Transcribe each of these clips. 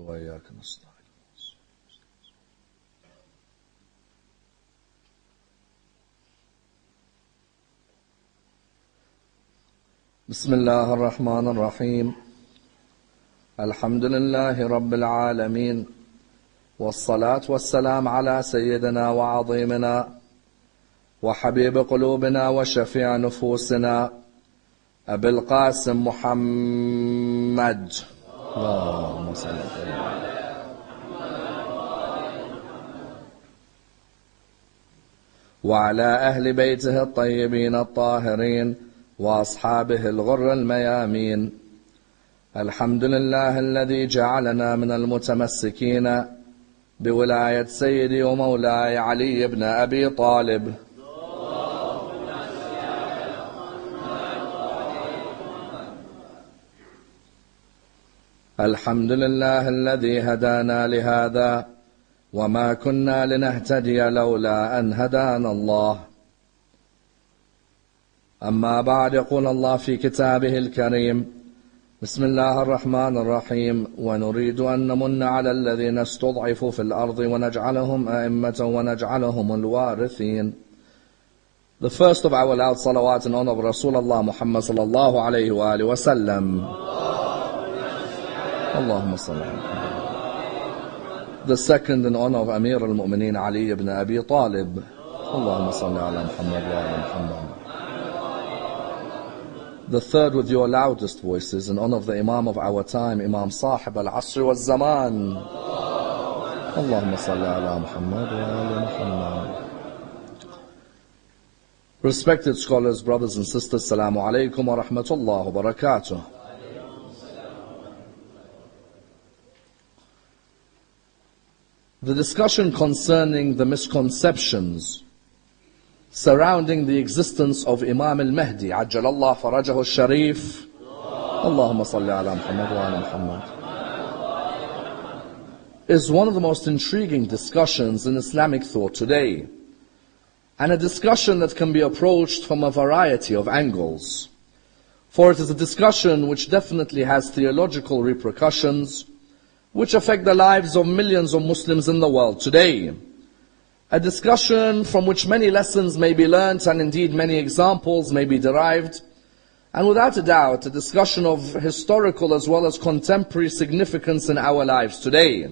وإياك نستعين. بسم الله الرحمن الرحيم. الحمد لله رب العالمين، والصلاة والسلام على سيدنا وعظيمنا وحبيب قلوبنا وشفيع نفوسنا أبي القاسم محمد. اللهم صل على وعلى أهل بيته الطيبين الطاهرين وأصحابه الغر الميامين. الحمد لله الذي جعلنا من المتمسكين بولاية سيدي ومولاي علي بن أبي طالب. الحمد لله الذي هدانا لهذا وما كنا لنهتدي لولا أن هدانا الله. أما بعد، يقول الله في كتابه الكريم: بسم الله الرحمن الرحيم. ونريد أن نمن على الذين استضعفوا في الأرض ونجعلهم أئمة ونجعلهم الوارثين. The first of our loud salawat in honor of Rasulullah Muhammad sallallahu alayhi wa alihi wa sallam. Allahumma salli. The second in honor of Amir al-Mu'mineen Ali ibn Abi Talib. Allahumma salli ala Muhammad wa ala Muhammad. The third with your loudest voices in honor of the Imam of our time, Imam Sahib al-Asr wal-Zaman. Allahumma salli ala Muhammad wa ala Muhammad. Respected scholars, brothers and sisters, Assalamu alaikum wa rahmatullah wa barakatuh. The discussion concerning the misconceptions surrounding the existence of Imam al-Mahdi, Ajjalallah farajahu al-Sharif. Allahumma salli ala Muhammad wa ala Muhammad, is one of the most intriguing discussions in Islamic thought today, and a discussion that can be approached from a variety of angles. For it is a discussion which definitely has theological repercussions which affect the lives of millions of Muslims in the world today. A discussion from which many lessons may be learnt, and indeed many examples may be derived, and without a doubt a discussion of historical as well as contemporary significance in our lives today.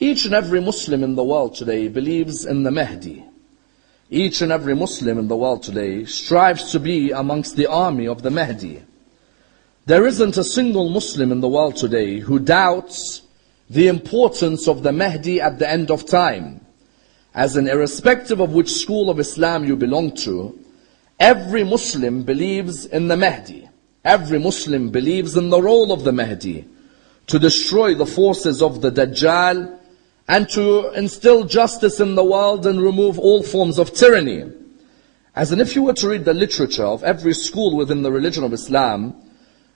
Each and every Muslim in the world today believes in the Mahdi. Each and every Muslim in the world today strives to be amongst the army of the Mahdi. There isn't a single Muslim in the world today who doubts the importance of the Mahdi at the end of time. As in, irrespective of which school of Islam you belong to, every Muslim believes in the Mahdi. Every Muslim believes in the role of the Mahdi to destroy the forces of the Dajjal and to instill justice in the world and remove all forms of tyranny. As in, if you were to read the literature of every school within the religion of Islam,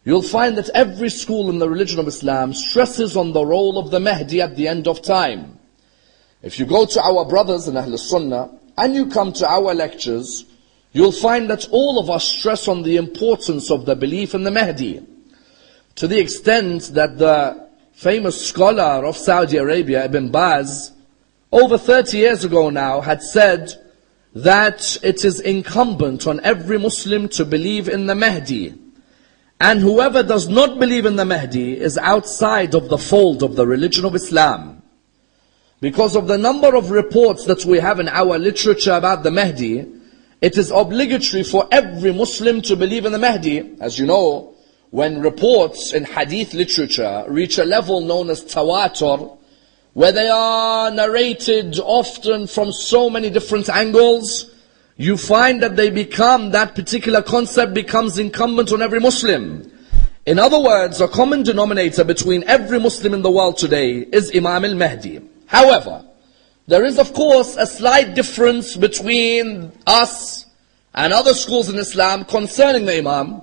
you'll find that every school in the religion of Islam stresses on the role of the Mahdi at the end of time. If you go to our brothers in Ahl Sunnah and you come to our lectures, you'll find that all of us stress on the importance of the belief in the Mahdi, to the extent that the famous scholar of Saudi Arabia, Ibn Baz, over 30 years ago now, had said that it is incumbent on every Muslim to believe in the Mahdi. And whoever does not believe in the Mahdi is outside of the fold of the religion of Islam. Because of the number of reports that we have in our literature about the Mahdi, it is obligatory for every Muslim to believe in the Mahdi. As you know, when reports in hadith literature reach a level known as tawatur, where they are narrated often from so many different angles, you find that that particular concept becomes incumbent on every Muslim. In other words, a common denominator between every Muslim in the world today is Imam al-Mahdi. However, there is of course a slight difference between us and other schools in Islam concerning the Imam.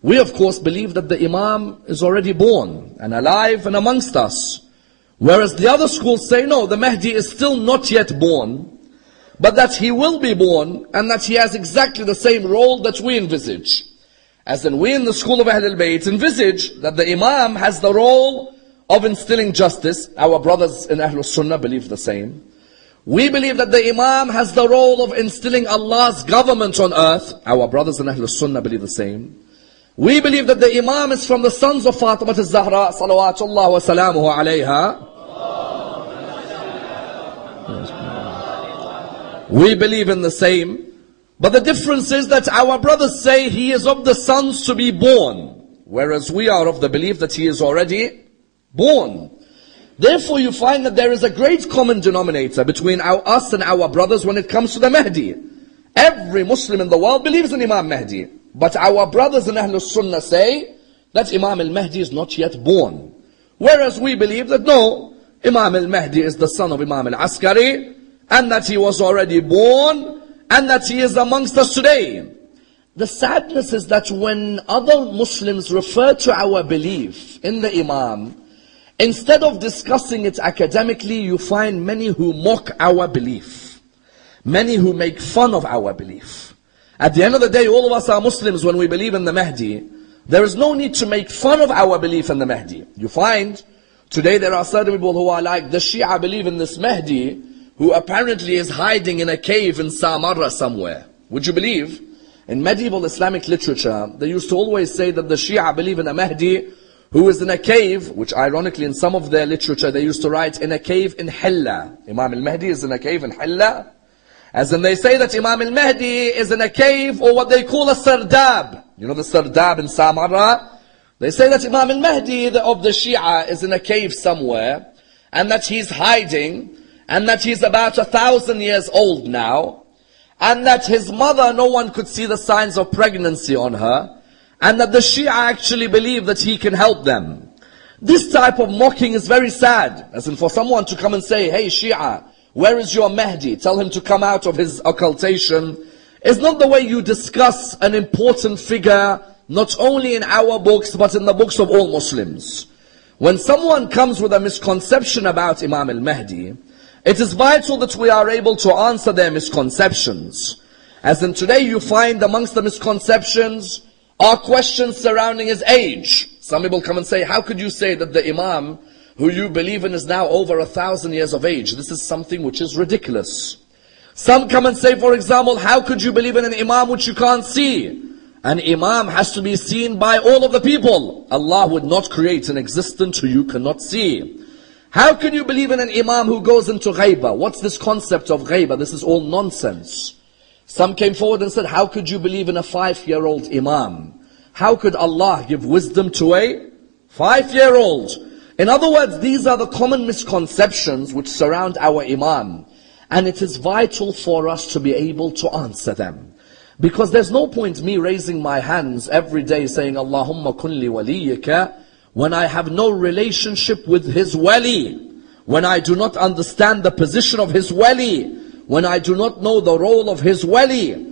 We of course believe that the Imam is already born and alive and amongst us. Whereas the other schools say no, the Mahdi is still not yet born, but that he will be born and that he has exactly the same role that we envisage. As in, we in the school of Ahlul Bayt envisage that the Imam has the role of instilling justice. Our brothers in Ahlul Sunnah believe the same. We believe that the Imam has the role of instilling Allah's government on earth. Our brothers in Ahlul Sunnah believe the same. We believe that the Imam is from the sons of Fatima al-Zahra, salawatullah wa salamuhu alayha. We believe in the same. But the difference is that our brothers say he is of the sons to be born, whereas we are of the belief that he is already born. Therefore you find that there is a great common denominator between us and our brothers when it comes to the Mahdi. Every Muslim in the world believes in Imam Mahdi. But our brothers in Ahlul Sunnah say that Imam al-Mahdi is not yet born. Whereas we believe that no, Imam al-Mahdi is the son of Imam al-Askari, and that he was already born, and that he is amongst us today. The sadness is that when other Muslims refer to our belief in the Imam, instead of discussing it academically, you find many who mock our belief. Many who make fun of our belief. At the end of the day, all of us are Muslims when we believe in the Mahdi. There is no need to make fun of our belief in the Mahdi. You find, today there are certain people who are like, the Shia believe in this Mahdi, who apparently is hiding in a cave in Samarra somewhere. Would you believe? In medieval Islamic literature, they used to always say that the Shia believe in a Mahdi who is in a cave, which ironically in some of their literature they used to write in a cave in Hilla. Imam al-Mahdi is in a cave in Hilla. As in they say that Imam al-Mahdi is in a cave, or what they call a sardab. You know the sardab in Samarra? They say that Imam al-Mahdi of the Shia is in a cave somewhere, and that he's hiding, and that he's about 1,000 years old now, and that his mother, no one could see the signs of pregnancy on her, and that the Shia actually believe that he can help them. This type of mocking is very sad. As in for someone to come and say, hey Shia, where is your Mahdi? Tell him to come out of his occultation. Is not the way you discuss an important figure, not only in our books, but in the books of all Muslims. When someone comes with a misconception about Imam al-Mahdi, it is vital that we are able to answer their misconceptions. As in today you find amongst the misconceptions are questions surrounding his age. Some people come and say, how could you say that the Imam who you believe in is now over 1,000 years of age? This is something which is ridiculous. Some come and say, for example, how could you believe in an Imam which you can't see? An Imam has to be seen by all of the people. Allah would not create an existence who you cannot see. How can you believe in an Imam who goes into ghaibah? What's this concept of ghaibah? This is all nonsense. Some came forward and said, how could you believe in a 5-year-old Imam? How could Allah give wisdom to a 5-year-old? In other words, these are the common misconceptions which surround our Imam. And it is vital for us to be able to answer them. Because there's no point me raising my hands every day saying, Allahumma kulli waliyika, when I have no relationship with his wali, when I do not understand the position of his wali, when I do not know the role of his wali.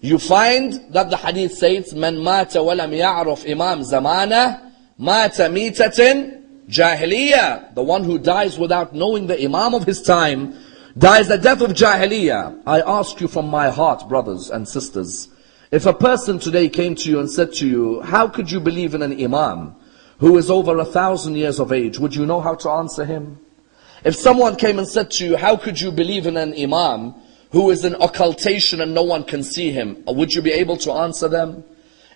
You find that the hadith says, Man mata walam ya'raf imam zamana, mata mitatin jahiliyyah. The one who dies without knowing the imam of his time, dies the death of jahiliyyah. I ask you from my heart, brothers and sisters, if a person today came to you and said to you, how could you believe in an imam who is over 1,000 years of age? Would you know how to answer him? If someone came and said to you, how could you believe in an imam who is in occultation and no one can see him? Would you be able to answer them?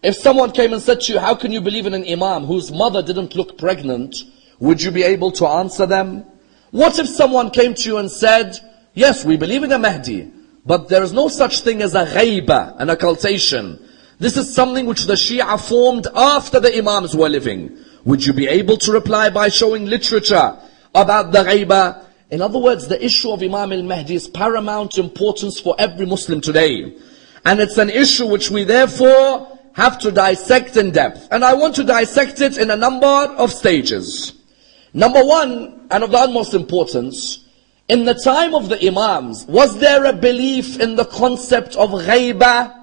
If someone came and said to you, how can you believe in an imam whose mother didn't look pregnant? Would you be able to answer them? What if someone came to you and said, yes, we believe in a Mahdi, but there is no such thing as a ghaibah, an occultation. This is something which the Shia formed after the imams were living. Would you be able to reply by showing literature about the ghaibah? In other words, the issue of Imam al-Mahdi is paramount importance for every Muslim today. And it's an issue which we therefore have to dissect in depth. And I want to dissect it in a number of stages. Number one, and of the utmost importance, in the time of the Imams, was there a belief in the concept of ghaibah?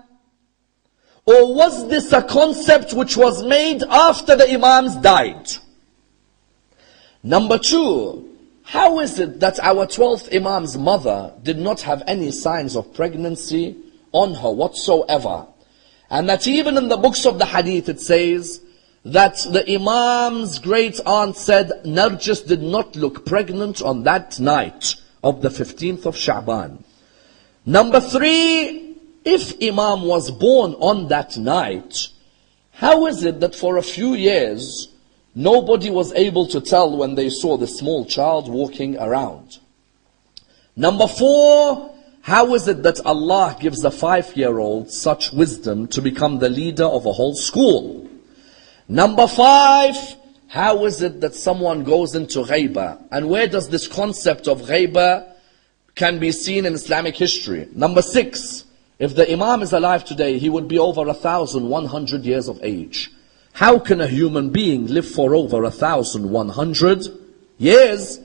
Or was this a concept which was made after the Imams died? Number two, how is it that our 12th Imam's mother did not have any signs of pregnancy on her whatsoever? And that even in the books of the Hadith it says that the Imam's great aunt said Narjis did not look pregnant on that night of the 15th of Sha'ban. Number 3, if Imam was born on that night, how is it that for a few years nobody was able to tell when they saw the small child walking around? Number 4, how is it that Allah gives a 5-year-old such wisdom to become the leader of a whole school? Number 5, how is it that someone goes into ghaiba? And where does this concept of ghaiba can be seen in Islamic history? Number 6, if the Imam is alive today, he would be over 1,100 years of age. How can a human being live for over 1,100 years?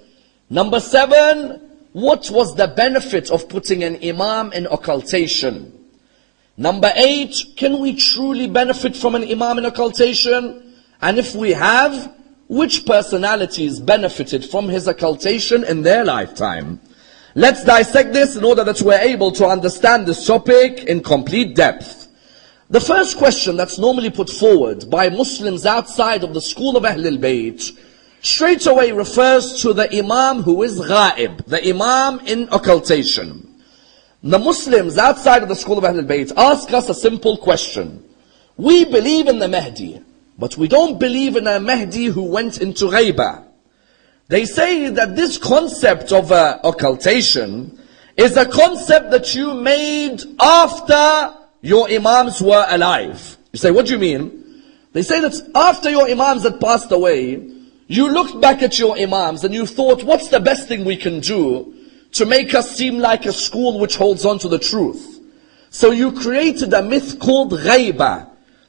Number 7, what was the benefit of putting an Imam in occultation? Number 8, can we truly benefit from an Imam in occultation? And if we have, which personalities benefited from his occultation in their lifetime? Let's dissect this in order that we're able to understand this topic in complete depth. The first question that's normally put forward by Muslims outside of the school of Ahlul Bayt straight away refers to the Imam who is ghaib, the Imam in occultation. The Muslims outside of the school of Ahlul Bayt ask us a simple question. We believe in the Mahdi, but we don't believe in a Mahdi who went into ghaiba. They say that this concept of occultation is a concept that you made after your Imams were alive. You say, what do you mean? They say that after your Imams had passed away, you looked back at your Imams and you thought, what's the best thing we can do to make us seem like a school which holds on to the truth? So you created a myth called ghaiba,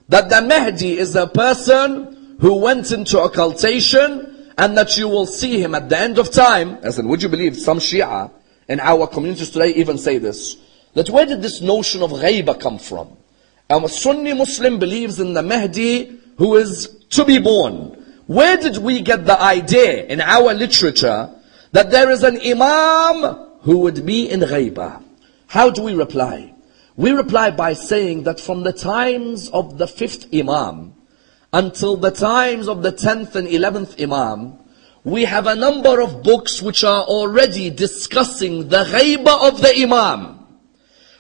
that the Mahdi is a person who went into occultation and that you will see him at the end of time. As in, would you believe some Shia in our communities today even say this? That where did this notion of ghaiba come from? A Sunni Muslim believes in the Mahdi who is to be born. Where did we get the idea in our literature that there is an Imam who would be in ghaiba? How do we reply? We reply by saying that from the times of the 5th Imam until the times of the 10th and 11th Imam, we have a number of books which are already discussing the ghaiba of the Imam.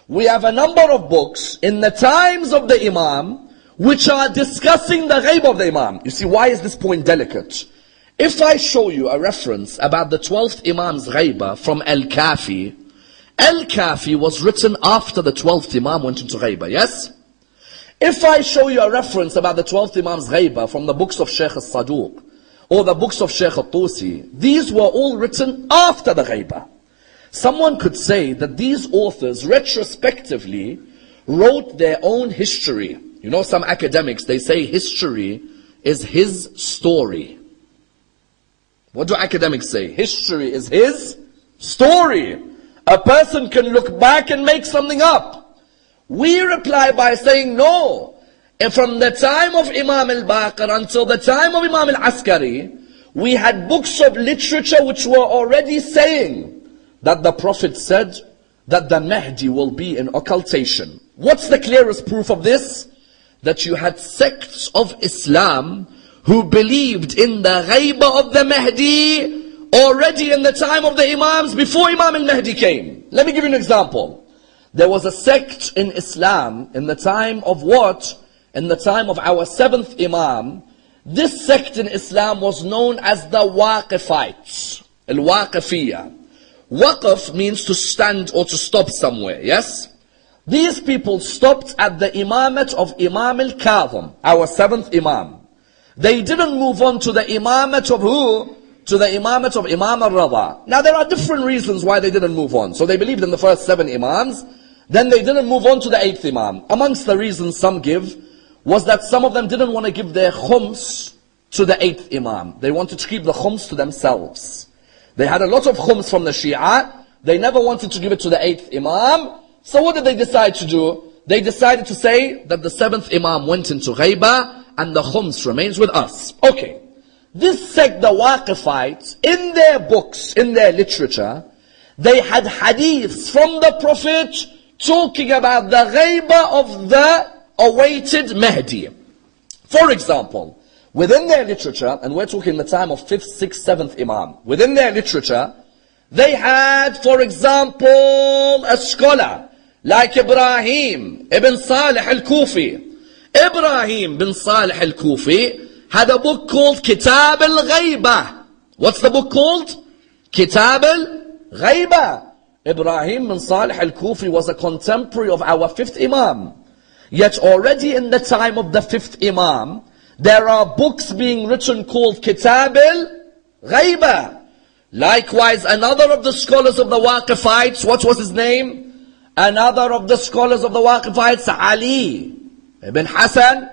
We have a number of books in the times of the Imam which are discussing the ghaiba of the Imam. You see, why is this point delicate? If I show you a reference about the 12th Imam's ghaiba from Al-Kafi, Al-Kafi was written after the 12th Imam went into ghaiba, yes? If I show you a reference about the 12th Imam's ghaiba from the books of Shaykh al-Saduq, or the books of Shaykh al-Tusi, these were all written after the ghaiba. Someone could say that these authors retrospectively wrote their own history. You know, some academics, they say history is his story. What do academics say? History is his story. A person can look back and make something up. We reply by saying no. And from the time of Imam al-Baqir until the time of Imam al-Askari, we had books of literature which were already saying that the Prophet said that the Mahdi will be in occultation. What's the clearest proof of this? That you had sects of Islam who believed in the ghaiba of the Mahdi already in the time of the Imams before Imam al-Mahdi came. Let me give you an example. There was a sect in Islam in the time of what? In the time of our 7th Imam. This sect in Islam was known as the Waqifites. Al-Waqifiyya. Waqf means to stand or to stop somewhere, yes? These people stopped at the imamate of Imam al-Kadhim, our 7th Imam. They didn't move on to the imamate of who? To the imamate of Imam al-Rada. Now there are different reasons why they didn't move on. So they believed in the first 7 Imams, then they didn't move on to the 8th Imam. Amongst the reasons some give was that some of them didn't want to give their khums to the 8th Imam. They wanted to keep the khums to themselves. They had a lot of khums from the Shia. They never wanted to give it to the 8th Imam. So what did they decide to do? They decided to say that the 7th Imam went into ghaiba and the khums remains with us. Okay. This sect, the Waqifites, in their books, in their literature, they had hadiths from the Prophet talking about the ghaiba of the awaited Mahdi. For example, Within their literature, and we're talking the time of 5th, 6th, 7th Imam, within their literature, they had, for example, a scholar like Ibrahim ibn Salih al-Kufi. Ibrahim bin Salih al-Kufi had a book called Kitab al-Ghaybah. What's the book called? Kitab al-Ghaybah. Ibrahim bin Salih al-Kufi was a contemporary of our 5th Imam. Yet already in the time of the 5th Imam, there are books being written called Kitab al-Ghaybah. Likewise, another of the scholars of the Waqifites, what was his name? Another of the scholars of the Waqifites, Ali ibn Hassan.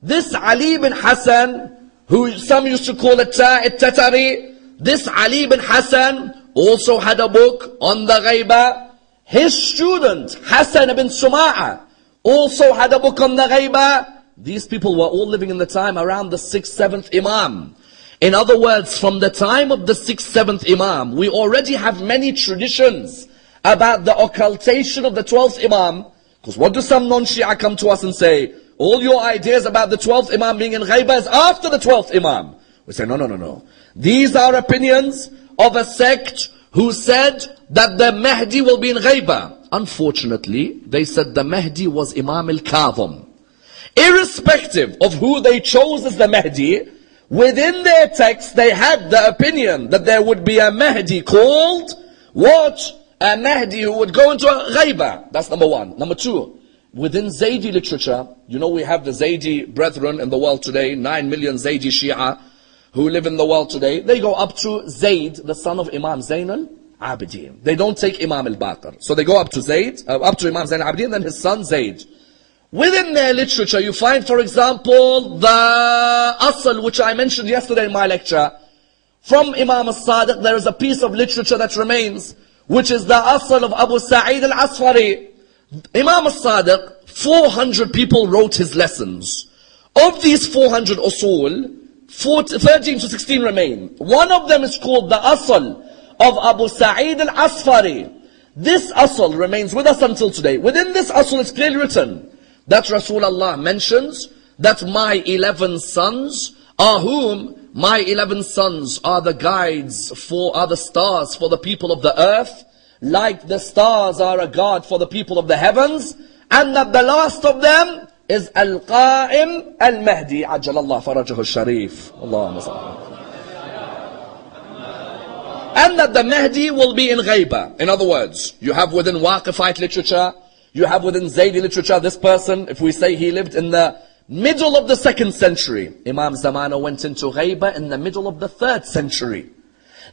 This Ali ibn Hassan, who some used to call it Tatari, this Ali ibn Hassan also had a book on the Ghaybah. His student, Hassan ibn Suma'a, also had a book on the Ghaybah. These people were all living in the time around the 6th, 7th Imam. In other words, from the time of the 6th, 7th Imam, we already have many traditions about the occultation of the 12th Imam. Because what do some non-Shia come to us and say? All your ideas about the 12th Imam being in Ghaybah is after the 12th Imam. We say, no. These are opinions of a sect who said that the Mahdi will be in Ghaybah. Unfortunately, they said the Mahdi was Imam al-Kadhim. Irrespective of who they chose as the Mahdi, within their text they had the opinion that there would be a Mahdi called, what? A Mahdi who would go into a Ghaybah. That's number one. Number two, within Zaydi literature, you know we have the Zaydi brethren in the world today, 9 million Zaydi Shia who live in the world today. They go up to Zayd, the son of Imam Zayn al-Abidin. They don't take Imam al-Baqir. So they go up to Zayd, up to Imam Zayn al-Abidin, then his son Zayd. Within their literature, you find, for example, the Asl, which I mentioned yesterday in my lecture. From Imam al-Sadiq, there is a piece of literature that remains, which is the Asl of Abu Sa'id al-Asfari. Imam al-Sadiq, 400 people wrote his lessons. Of these 400 usul, 13 to 16 remain. One of them is called the Asl of Abu Sa'id al-Asfari. This Asl remains with us until today. Within this Asl, it's clearly written that Rasulullah mentions that my 11 sons are whom? My 11 sons are the guides are the stars for the people of the earth, like the stars are a guard for the people of the heavens, and that the last of them is Al-Qa'im Al-Mahdi, Ajjalallah Farajahu Al-Sharif. Allahumma salli. And that the Mahdi will be in Ghaybah. In other words, you have within Waqifite literature, you have within Zaydi literature, this person, if we say he lived in the middle of the 2nd century. Imam Zamana went into Ghaybah in the middle of the 3rd century.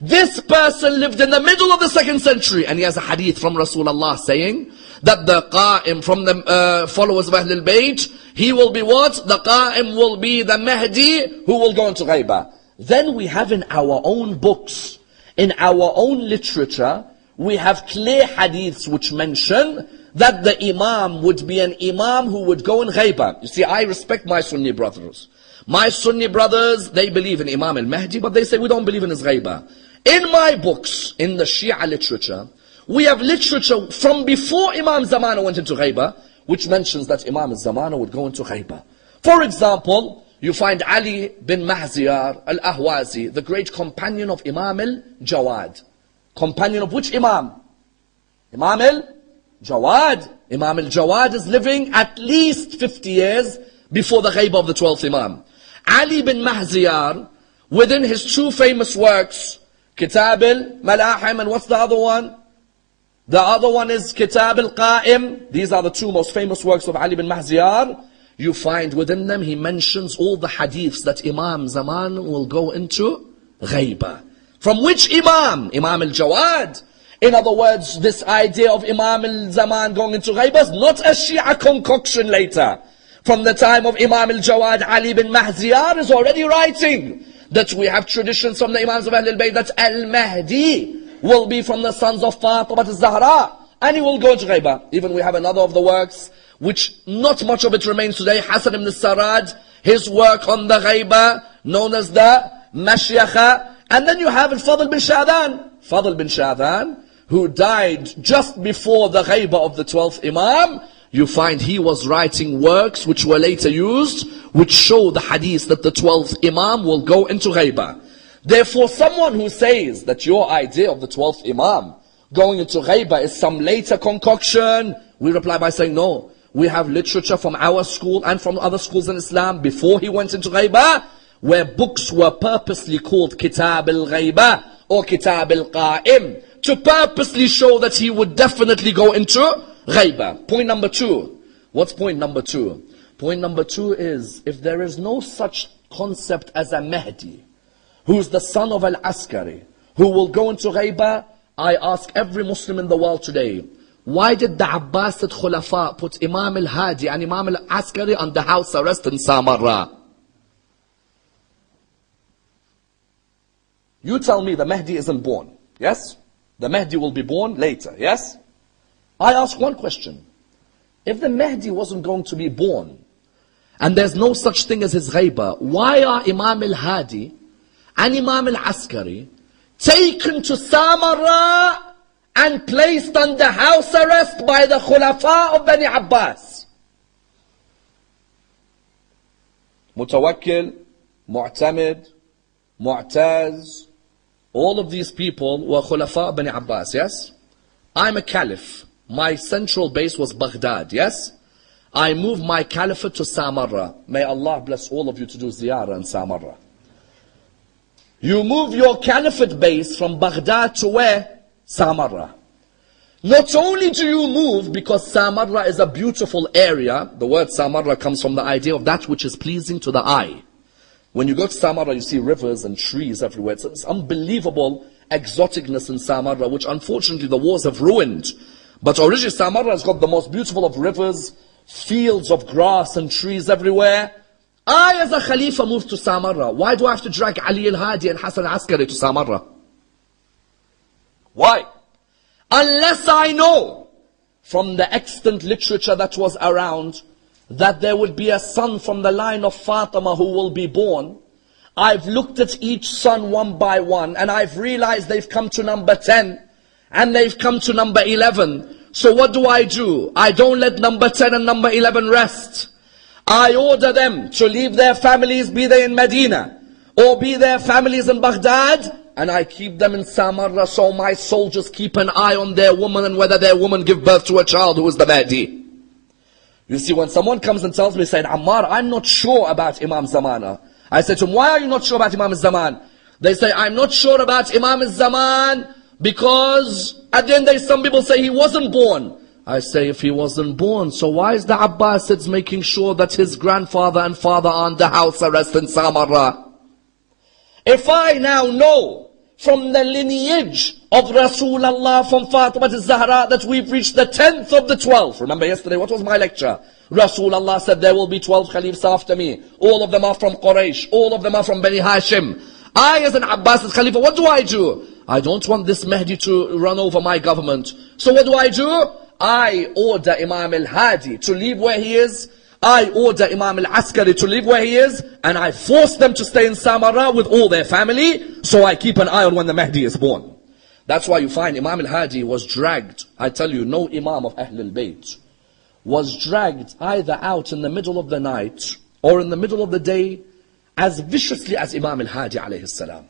This person lived in the middle of the 2nd century, and he has a hadith from Rasulullah saying that the Qa'im from the followers of Ahlul Bayt, he will be what? The Qa'im will be the Mahdi who will go into Ghaybah. Then we have in our own books, in our own literature, we have clear hadiths which mention that the Imam would be an Imam who would go in Ghaybah. You see, I respect my Sunni brothers. My Sunni brothers, they believe in Imam al-Mahdi, but they say we don't believe in his Ghaybah. In my books, in the Shia literature, we have literature from before Imam Zamana went into Ghaybah, which mentions that Imam Zamana would go into Ghaybah. For example, you find Ali bin Mahziyar al-Ahwazi, the great companion of Imam al-Jawad. Companion of which Imam? Imam al-Jawad. Imam al-Jawad is living at least 50 years before the Ghaybah of the 12th Imam. Ali bin Mahziyar, within his two famous works, Kitab al-Malahim, and what's the other one? The other one is Kitab al-Qa'im. These are the two most famous works of Ali bin Mahziyar. You find within them, he mentions all the hadiths that Imam Zaman will go into Ghaybah. From which Imam? Imam al-Jawad. In other words, this idea of Imam al-Zaman going into Ghaybah is not a Shia concoction later. From the time of Imam al-Jawad, Ali bin Mahziyar is already writing that we have traditions from the Imams of Ahlul Bayt that al-Mahdi will be from the sons of Fatima al-Zahra, and he will go into Ghaybah. Even we have another of the works, which not much of it remains today, Hassan ibn Sarad, his work on the Ghaybah, known as the Mashyakha. And then you have Fadl bin Sha'dan. Fadl bin Sha'dan, who died just before the Ghaybah of the 12th Imam, you find he was writing works which were later used, which show the hadith that the 12th Imam will go into ghaibah. Therefore, someone who says that your idea of the 12th Imam going into ghaibah is some later concoction, we reply by saying no. We have literature from our school and from other schools in Islam before he went into ghaibah, where books were purposely called Kitab al-Ghaibah or Kitab al-Qa'im, to purposely show that he would definitely go into ghaibah. Point number 2. What's point number 2? Point number 2 is, if there is no such concept as a Mahdi, who's the son of al-Askari, who will go into ghaibah, I ask every Muslim in the world today, why did the Abbasid Khulafa put Imam al-Hadi and Imam al-Askari under house arrest in Samarra? You tell me the Mahdi isn't born, yes? The Mahdi will be born later, yes? I ask one question. If the Mahdi wasn't going to be born, and there's no such thing as his ghaibah, why are Imam al-Hadi and Imam al-Askari taken to Samarra and placed under house arrest by the Khulafa of Bani Abbas? Mutawakkil, Mu'tamid, Mu'taz, all of these people were Khulafa of Bani Abbas, yes? I'm a caliph. My central base was Baghdad, yes? I moved my caliphate to Samarra. May Allah bless all of you to do ziyarah in Samarra. You move your caliphate base from Baghdad to where? Samarra. Not only do you move because Samarra is a beautiful area. The word Samarra comes from the idea of that which is pleasing to the eye. When you go to Samarra, you see rivers and trees everywhere. It's unbelievable exoticness in Samarra, which unfortunately the wars have ruined. But originally Samarra has got the most beautiful of rivers, fields of grass and trees everywhere. I as a Khalifa moved to Samarra. Why do I have to drag Ali al-Hadi and Hassan al-Askari to Samarra? Why? Unless I know from the extant literature that was around that there would be a son from the line of Fatima who will be born. I've looked at each son one by one and I've realized they've come to number 10 and they've come to number 11. So what do? I don't let number 10 and number 11 rest. I order them to leave their families, be they in Medina or be their families in Baghdad, and I keep them in Samarra so my soldiers keep an eye on their woman and whether their woman give birth to a child who is the Mahdi. You see, when someone comes and tells me, saying, Ammar, I'm not sure about Imam Zamana. I say to him, why are you not sure about Imam Zaman? They say, I'm not sure about Imam Zaman because at the end of the day, some people say he wasn't born. I say, if he wasn't born, so why is the Abbasids making sure that his grandfather and father are under house arrest in Samarra? If I now know from the lineage of Rasulullah from Fatima al-Zahra that we've reached the 10th of the 12th. Remember yesterday, what was my lecture? Rasulullah said there will be 12 Khalifs after me. All of them are from Quraysh. All of them are from Bani Hashim. I as an Abbasid Khalifa, what do? I don't want this Mahdi to run over my government. So what do? I order Imam al-Hadi to leave where he is. I order Imam al-Askari to live where he is, and I force them to stay in Samarra with all their family, so I keep an eye on when the Mahdi is born. That's why you find Imam al-Hadi was dragged. I tell you, no Imam of Ahl al-Bayt was dragged either out in the middle of the night or in the middle of the day as viciously as Imam al-Hadi alayhi salam.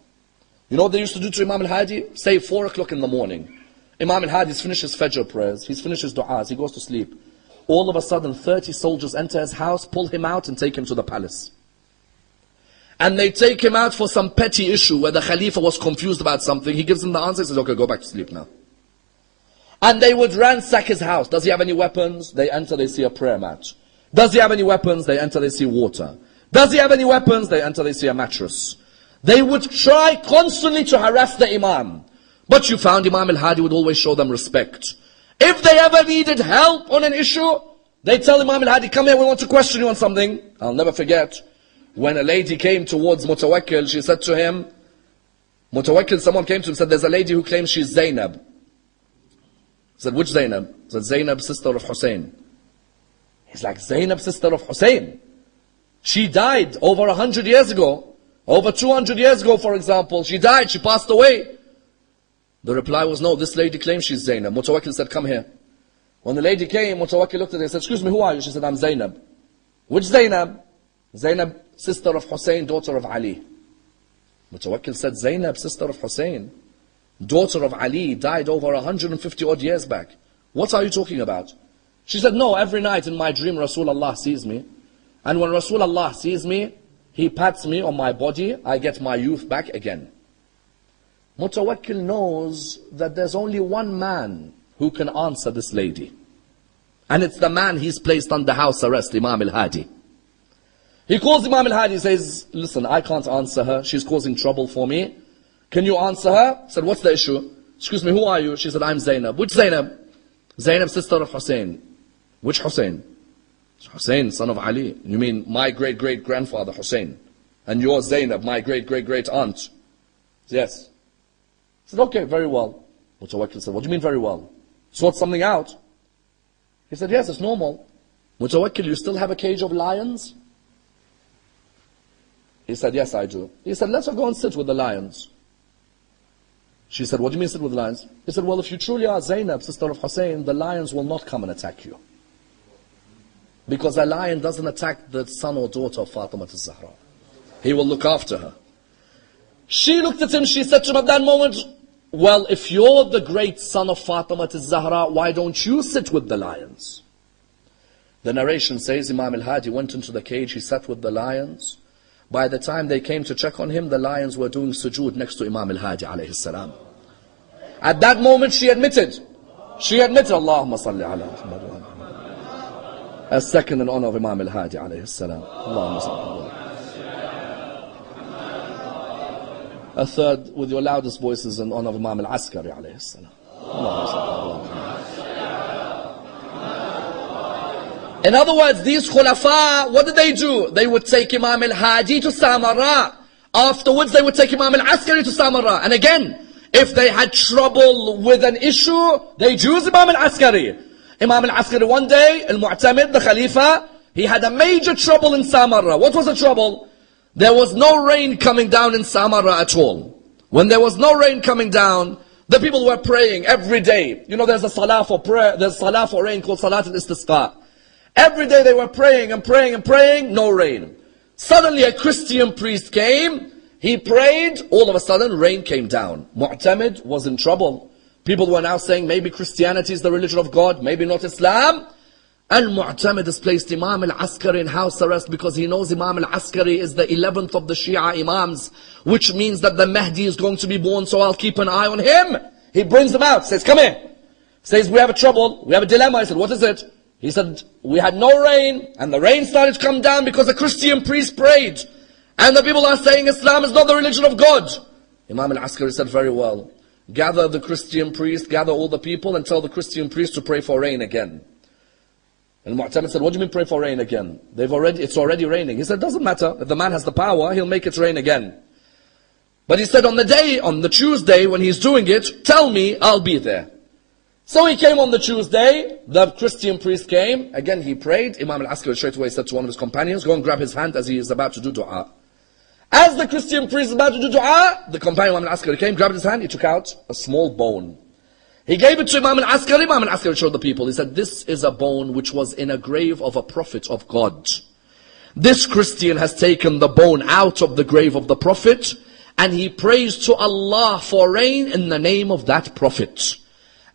You know what they used to do to Imam al-Hadi? Say 4 o'clock in the morning. Imam al-Hadi's finished his Fajr prayers, he's finished his du'as, he goes to sleep. All of a sudden 30 soldiers enter his house, pull him out and take him to the palace. And they take him out for some petty issue where the Khalifa was confused about something. He gives them the answer, he says, okay, go back to sleep now. And they would ransack his house. Does he have any weapons? They enter, they see a prayer mat. Does he have any weapons? They enter, they see water. Does he have any weapons? They enter, they see a mattress. They would try constantly to harass the Imam. But you found Imam al-Hadi would always show them respect. If they ever needed help on an issue, they tell Imam al-Hadi, come here, we want to question you on something. I'll never forget, when a lady came towards Mutawakkil, she said to him, Mutawakkil, someone came to him and said, there's a lady who claims she's Zainab. He said, which Zainab? He said, Zainab, sister of Hussein. He's like, Zainab, sister of Hussein? She died over 100 years ago. Over 200 years ago, for example. She died, she passed away. The reply was, no, this lady claims she's Zainab. Mutawakkil said, come here. When the lady came, Mutawakkil looked at her and said, excuse me, who are you? She said, I'm Zainab. Which Zainab? Zainab, sister of Hussein, daughter of Ali. Mutawakkil said, Zainab, sister of Hussein, daughter of Ali, died over 150 odd years back. What are you talking about? She said, no, every night in my dream Rasulullah sees me. And when Rasulullah sees me, he pats me on my body, I get my youth back again. Mutawakkil knows that there's only one man who can answer this lady. And it's the man he's placed under house arrest, Imam al-Hadi. He calls Imam al-Hadi, he says, listen, I can't answer her, she's causing trouble for me. Can you answer her? He said, what's the issue? Excuse me, who are you? She said, I'm Zainab. Which Zainab? Zainab, sister of Hussein. Which Hussein? Hussein, son of Ali. You mean my great-great-grandfather Hussein. And you're Zainab, my great-great-great-aunt. Yes. He said, okay, very well. Mutawakkil said, what do you mean very well? Sort something out. He said, yes, it's normal. Mutawakkil, you still have a cage of lions? He said, yes, I do. He said, let's go and sit with the lions. She said, what do you mean sit with the lions? He said, well, if you truly are Zainab, sister of Hussein, the lions will not come and attack you. Because a lion doesn't attack the son or daughter of Fatima al-Zahra. He will look after her. She looked at him, she said to him at that moment, well, if you're the great son of Fatima al-Zahra, why don't you sit with the lions? The narration says Imam al-Hadi went into the cage, he sat with the lions. By the time they came to check on him, the lions were doing sujood next to Imam al-Hadi alayhi salam. At that moment she admitted, Allahumma salli ala Muhammad wa ala Muhammad. A second in honor of Imam al-Hadi alayhi salam. Allahumma salli ala. A third with your loudest voices in honor of Imam al-Askari alayhi salam. Allahumma salli ala Muhammad. In other words, these khulafa, what did they do? They would take Imam al-Hadi to Samarra. Afterwards, they would take Imam al-Askari to Samarra. And again, if they had trouble with an issue, they choose Imam al-Askari. Imam al-Askari one day, al-Mu'tamid, the Khalifa, he had a major trouble in Samarra. What was the trouble? There was no rain coming down in Samarra at all. When there was no rain coming down, the people were praying every day. You know, there's a salah for prayer, there's a salah for rain called Salat al-Istisqa. Every day they were praying and praying and praying, no rain. Suddenly a Christian priest came, he prayed, all of a sudden rain came down. Mu'tamid was in trouble. People were now saying maybe Christianity is the religion of God, maybe not Islam. And Mu'tamid has placed Imam al-Askari in house arrest because he knows Imam al-Askari is the 11th of the Shia Imams, which means that the Mahdi is going to be born, so I'll keep an eye on him. He brings him out, says, come here. Says, we have a trouble, we have a dilemma. I said, what is it? He said, we had no rain, and the rain started to come down because a Christian priest prayed. And the people are saying Islam is not the religion of God. Imam al-Askari said, very well. Gather the Christian priest, gather all the people, and tell the Christian priest to pray for rain again. And Mu'tamid said, what do you mean pray for rain again? It's already raining. He said, doesn't matter. If the man has the power, he'll make it rain again. But he said, on the Tuesday, when he's doing it, tell me, I'll be there. So he came on the Tuesday, the Christian priest came, again he prayed, Imam al-Askari straight away said to one of his companions, go and grab his hand as he is about to do dua. As the Christian priest is about to do dua, the companion Imam al-Askari came, grabbed his hand, he took out a small bone. He gave it to Imam al-Askari, Imam al-Askari showed the people, he said, this is a bone which was in a grave of a prophet of God. This Christian has taken the bone out of the grave of the prophet, and he prays to Allah for rain in the name of that prophet.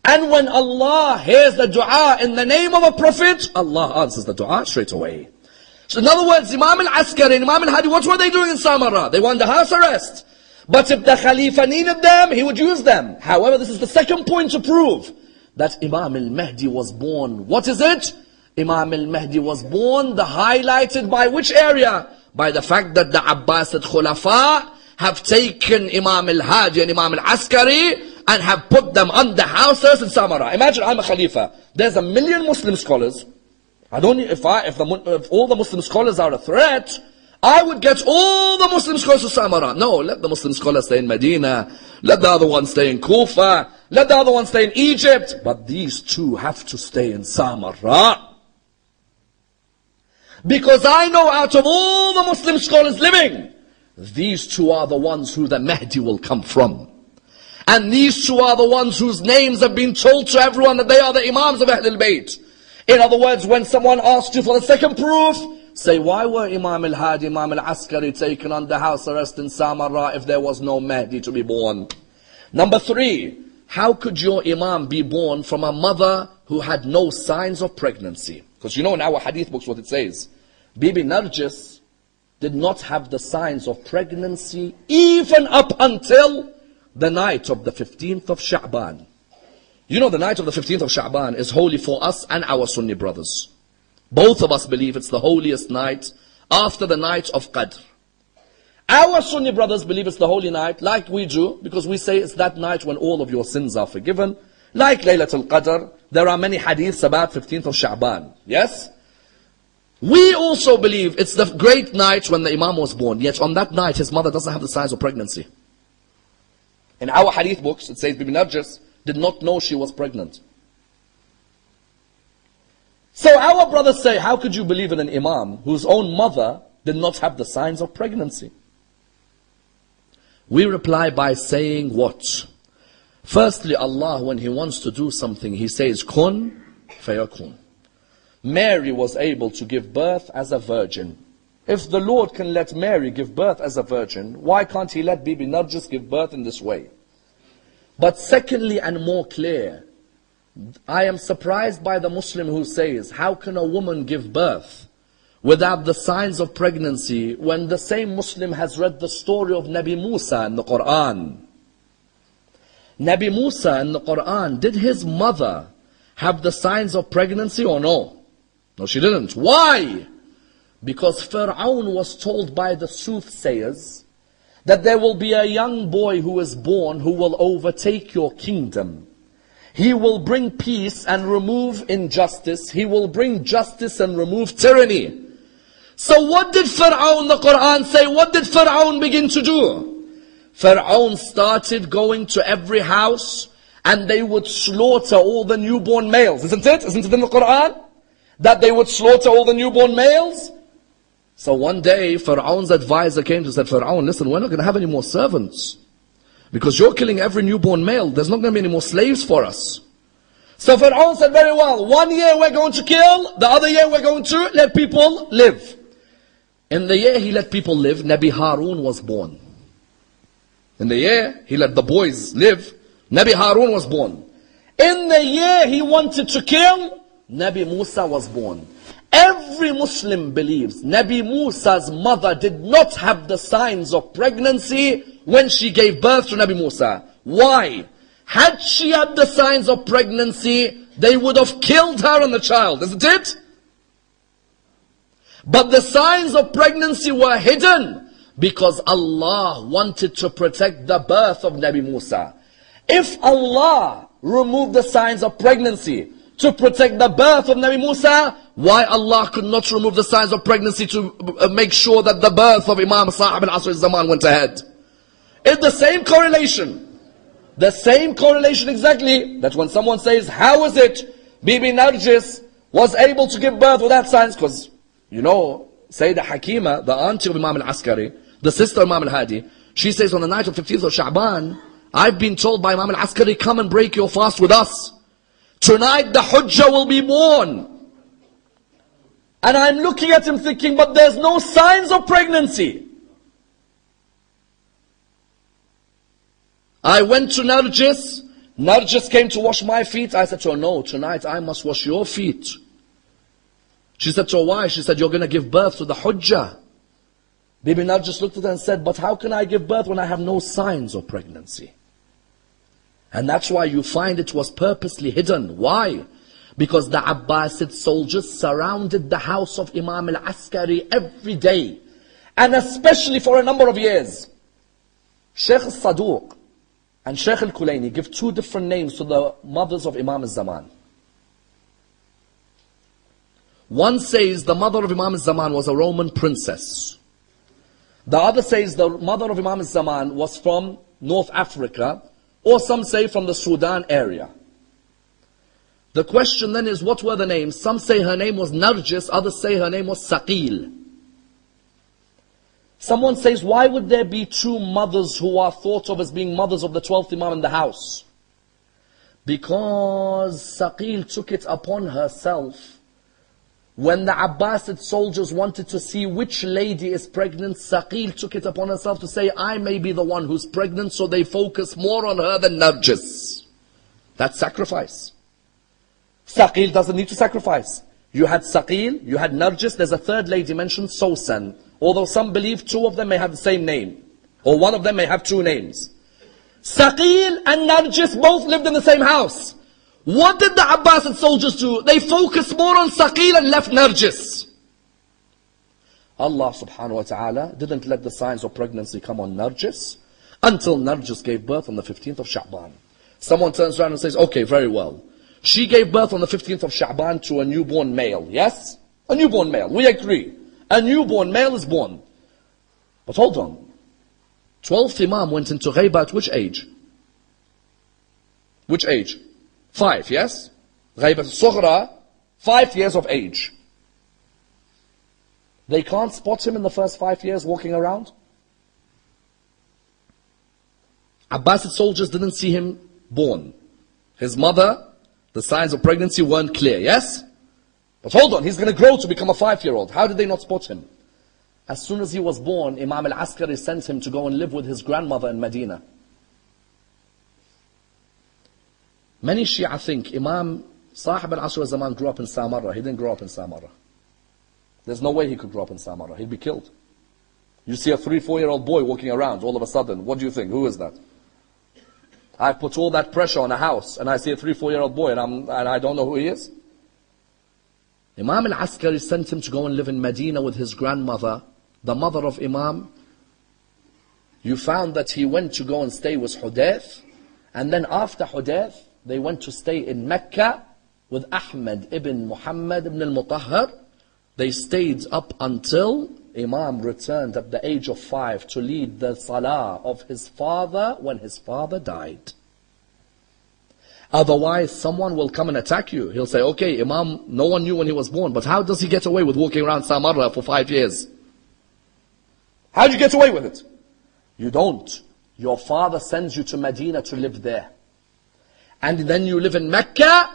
And when Allah hears the dua in the name of a prophet, Allah answers the dua straight away. So in other words, Imam al-Askari and Imam al-Hadi, what were they doing in Samarra? They were under house arrest. But if the Khalifa needed them, he would use them. However, this is the second point to prove that Imam al-Mahdi was born. What is it? Imam al-Mahdi was born, highlighted by which area? By the fact that the Abbasid Khulafa have taken Imam al-Hadi and Imam al-Askari and have put them under house arrest in Samarra. Imagine I'm a Khalifa. There's 1 million Muslim scholars. If all the Muslim scholars are a threat, I would get all the Muslim scholars to Samarra. No, let the Muslim scholars stay in Medina. Let the other ones stay in Kufa. Let the other ones stay in Egypt. But these two have to stay in Samarra. Because I know out of all the Muslim scholars living, these two are the ones who the Mahdi will come from. And these two are the ones whose names have been told to everyone that they are the Imams of Ahlul Bayt. In other words, when someone asks you for the second proof, say, why were Imam al-Hadi, Imam al-Askari taken under house arrest in Samarra if there was no Mahdi to be born? Number 3, how could your Imam be born from a mother who had no signs of pregnancy? Because you know in our hadith books what it says. Bibi Narjis did not have the signs of pregnancy even up until the night of the 15th of Sha'ban. You know the night of the 15th of Sha'ban is holy for us and our Sunni brothers. Both of us believe it's the holiest night after the night of Qadr. Our Sunni brothers believe it's the holy night like we do because we say it's that night when all of your sins are forgiven. Like Laylatul Qadr, there are many hadiths about 15th of Sha'ban. Yes? We also believe it's the great night when the Imam was born. Yet on that night his mother doesn't have the signs of pregnancy. In our hadith books it says Bibi Narjis did not know she was pregnant. So our brothers say, how could you believe in an Imam whose own mother did not have the signs of pregnancy? We reply by saying what? Firstly, Allah, when He wants to do something, He says, Kun fayakun. Mary was able to give birth as a virgin. If the Lord can let Mary give birth as a virgin, why can't He let Bibi Narjis give birth in this way? But secondly and more clear, I am surprised by the Muslim who says, how can a woman give birth without the signs of pregnancy when the same Muslim has read the story of Nabi Musa in the Quran? Nabi Musa in the Quran, did his mother have the signs of pregnancy or no? No, she didn't. Why? Because Fir'aun was told by the soothsayers that there will be a young boy who is born who will overtake your kingdom. He will bring peace and remove injustice. He will bring justice and remove tyranny. So what did Fir'aun, the Quran say, what did Fir'aun begin to do? Fir'aun started going to every house and they would slaughter all the newborn males. Isn't it? Isn't it in the Quran? That they would slaughter all the newborn males? So one day, Fir'aun's advisor came to said, Fir'aun, listen, we're not going to have any more servants. Because you're killing every newborn male. There's not going to be any more slaves for us. So Fir'aun said, very well, 1 year we're going to kill, the other year we're going to let people live. In the year he let people live, Nabi Harun was born. In the year he let the boys live, Nabi Harun was born. In the year he wanted to kill, Nabi Musa was born. Every Muslim believes Nabi Musa's mother did not have the signs of pregnancy when she gave birth to Nabi Musa. Why? Had she had the signs of pregnancy, they would have killed her and the child, isn't it? But the signs of pregnancy were hidden because Allah wanted to protect the birth of Nabi Musa. If Allah removed the signs of pregnancy to protect the birth of Nabi Musa, why Allah could not remove the signs of pregnancy to make sure that the birth of Imam Sahib al-Asr al-Zaman went ahead? It's the same correlation. The same correlation exactly, that when someone says, how is it Bibi Narjis was able to give birth without signs? Because, you know, Sayyidah Hakima, the auntie of Imam al-Askari, the sister of Imam al-Hadi, she says on the night of 15th of Sha'ban, I've been told by Imam al-Askari, come and break your fast with us. Tonight the Hujjah will be born. And I'm looking at him thinking, but there's no signs of pregnancy. I went to Narjis. Narjis came to wash my feet. I said to her, no, tonight I must wash your feet. She said to her, why? She said, you're going to give birth to the Hujjah. Bibi Narjis looked at her and said, but how can I give birth when I have no signs of pregnancy? And that's why you find it was purposely hidden. Why? Because the Abbasid soldiers surrounded the house of Imam al-Askari every day. And especially for a number of years. Sheikh al-Saduq and Sheikh al-Kulayni give two different names to the mothers of Imam al-Zaman. One says the mother of Imam al-Zaman was a Roman princess. The other says the mother of Imam al-Zaman was from North Africa, or some say from the Sudan area. The question then is, what were the names? Some say her name was Narjis, others say her name was Saqil. Someone says, why would there be two mothers who are thought of as being mothers of the 12th Imam in the house? Because Saqil took it upon herself. When the Abbasid soldiers wanted to see which lady is pregnant, Saqil took it upon herself to say, I may be the one who's pregnant, so they focus more on her than Narjis. That's sacrifice. Saqil doesn't need to sacrifice. You had Saqil, you had Narjis, there's a third lady mentioned, Sosan. Although some believe two of them may have the same name. Or one of them may have two names. Saqil and Narjis both lived in the same house. What did the Abbasid soldiers do? They focused more on Saqil and left Narjis. Allah subhanahu wa ta'ala didn't let the signs of pregnancy come on Narjis until Narjis gave birth on the 15th of Sha'ban. Someone turns around and says, okay, very well. She gave birth on the 15th of Sha'ban to a newborn male, yes? A newborn male, we agree. A newborn male is born. But hold on. 12th Imam went into Ghaiba at which age? Which age? 5, yes? Ghaiba al-Sughra, 5 years of age. They can't spot him in the first 5 years walking around? Abbasid soldiers didn't see him born. His mother, the signs of pregnancy weren't clear, yes? But hold on, he's going to grow to become a 5-year-old. How did they not spot him? As soon as he was born, Imam al-Askari sent him to go and live with his grandmother in Medina. Many Shia think Imam Sahib al-Asr al-Zaman grew up in Samarra. He didn't grow up in Samarra. There's no way he could grow up in Samarra. He'd be killed. You see a 3-4-year-old boy walking around all of a sudden. What do you think? Who is that? I put all that pressure on a house and I see a 3-4-year-old boy and I don't know who he is. Imam al-Askari sent him to go and live in Medina with his grandmother, the mother of Imam. You found that he went to go and stay with Hudayth, and then after Hudayth, they went to stay in Mecca with Ahmed ibn Muhammad ibn al-Mutahhar. They stayed up until Imam returned at the age of 5 to lead the salah of his father when his father died. Otherwise, someone will come and attack you. He'll say, okay, Imam, no one knew when he was born, but how does he get away with walking around Samarra for 5 years? How did you get away with it? You don't. Your father sends you to Medina to live there. And then you live in Mecca.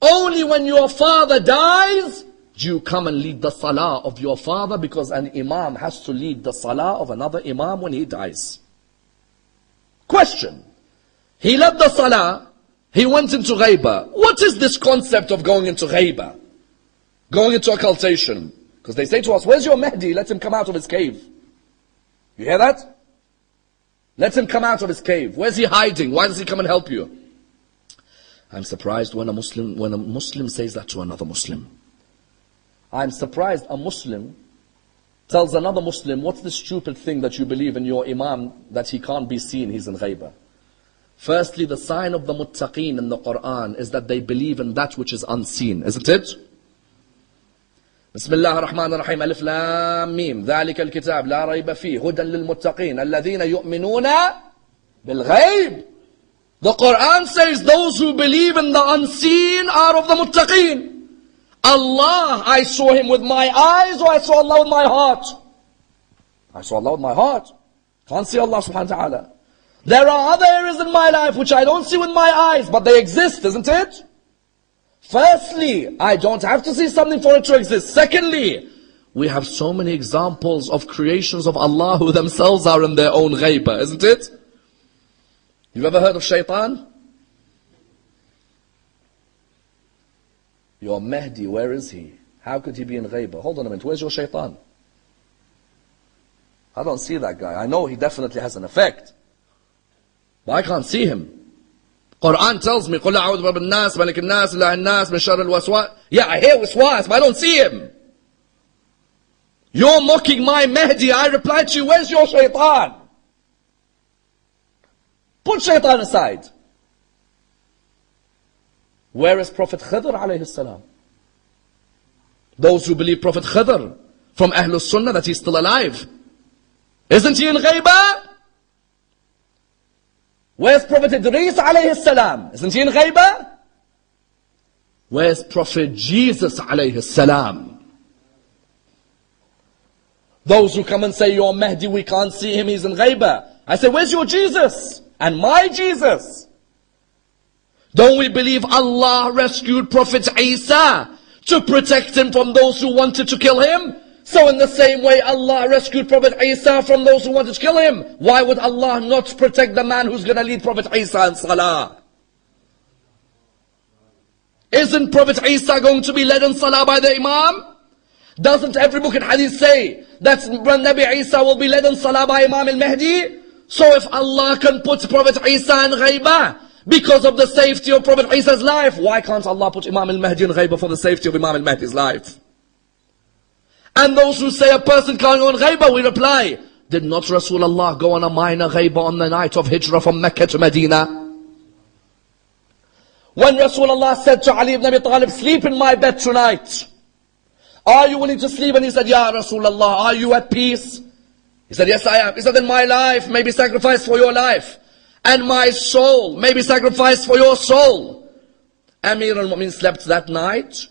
Only when your father dies, do you come and lead the salah of your father, because an Imam has to lead the salah of another Imam when he dies. Question. He led the salah. He went into Ghaiba. What is this concept of going into Ghaiba? Going into occultation. Because they say to us, where's your Mahdi? Let him come out of his cave. You hear that? Let him come out of his cave. Where's he hiding? Why does he come and help you? I'm surprised when a Muslim says that to another Muslim. I'm surprised a Muslim tells another Muslim, what's the stupid thing that you believe in your Imam that he can't be seen, he's in Ghaiba? Firstly, the sign of the muttaqeen in the Quran is that they believe in that which is unseen, isn't it? Bismillah ar-Rahman ar-Rahim, Alif Lam Mim, ذَلِكَ الْكِتَابِ لَا رَيْبَ فِيهِ هُدًى لِلْمُتَّقِينَ الَّذِينَ يُؤْمِنُونَ بِالْغَيْبِ. The Quran says those who believe in the unseen are of the muttaqeen. Allah, I saw him with my eyes, or I saw Allah with my heart? I saw Allah with my heart. Can't see Allah subhanahu wa ta'ala. There are other areas in my life which I don't see with my eyes, but they exist, isn't it? Firstly, I don't have to see something for it to exist. Secondly, we have so many examples of creations of Allah who themselves are in their own ghaiba, isn't it? You've ever heard of shaitan? Your Mahdi, where is he? How could he be in ghaiba? Hold on a minute, where's your shaitan? I don't see that guy. I know he definitely has an effect, but I can't see him. Quran tells me, قُلْ أَعُوذُ بِرَبِّ النَّاسِ مَلِكِ النَّاسِ إِلَهِ النَّاسِ مِنْ شَرِّ الْوَسْوَاسِ. Yeah, I hear waswas, but I don't see him. You're mocking my Mahdi. I reply to you, where's your shaitan? Put shaitan aside. Where is Prophet Khidr alayhi salam? Those who believe Prophet Khidr from Ahlul Sunnah that he's still alive, isn't he in ghaiba? Where's Prophet Idris alayhi salam? Isn't he in ghaiba? Where's Prophet Jesus alayhi salam? Those who come and say, your Mahdi, we can't see him, he's in ghaibah. I say, where's your Jesus? And my Jesus? Don't we believe Allah rescued Prophet Isa to protect him from those who wanted to kill him? So in the same way, Allah rescued Prophet Isa from those who wanted to kill him. Why would Allah not protect the man who's going to lead Prophet Isa in Salah? Isn't Prophet Isa going to be led in Salah by the Imam? Doesn't every book and hadith say that Nabi Isa will be led in Salah by Imam al-Mahdi? So if Allah can put Prophet Isa in ghaibah because of the safety of Prophet Isa's life, why can't Allah put Imam al-Mahdi in ghaibah for the safety of Imam al-Mahdi's life? And those who say a person can't go in ghaibah, we reply, did not Rasulullah go on a minor ghaibah on the night of Hijrah from Mecca to Medina? When Rasulullah said to Ali ibn Abi Talib, sleep in my bed tonight. Are you willing to sleep? And he said, Ya Rasulullah, are you at peace? He said, yes, I am. He said, then my life may be sacrificed for your life. And my soul may be sacrificed for your soul. Amir al-Mu'min slept that night.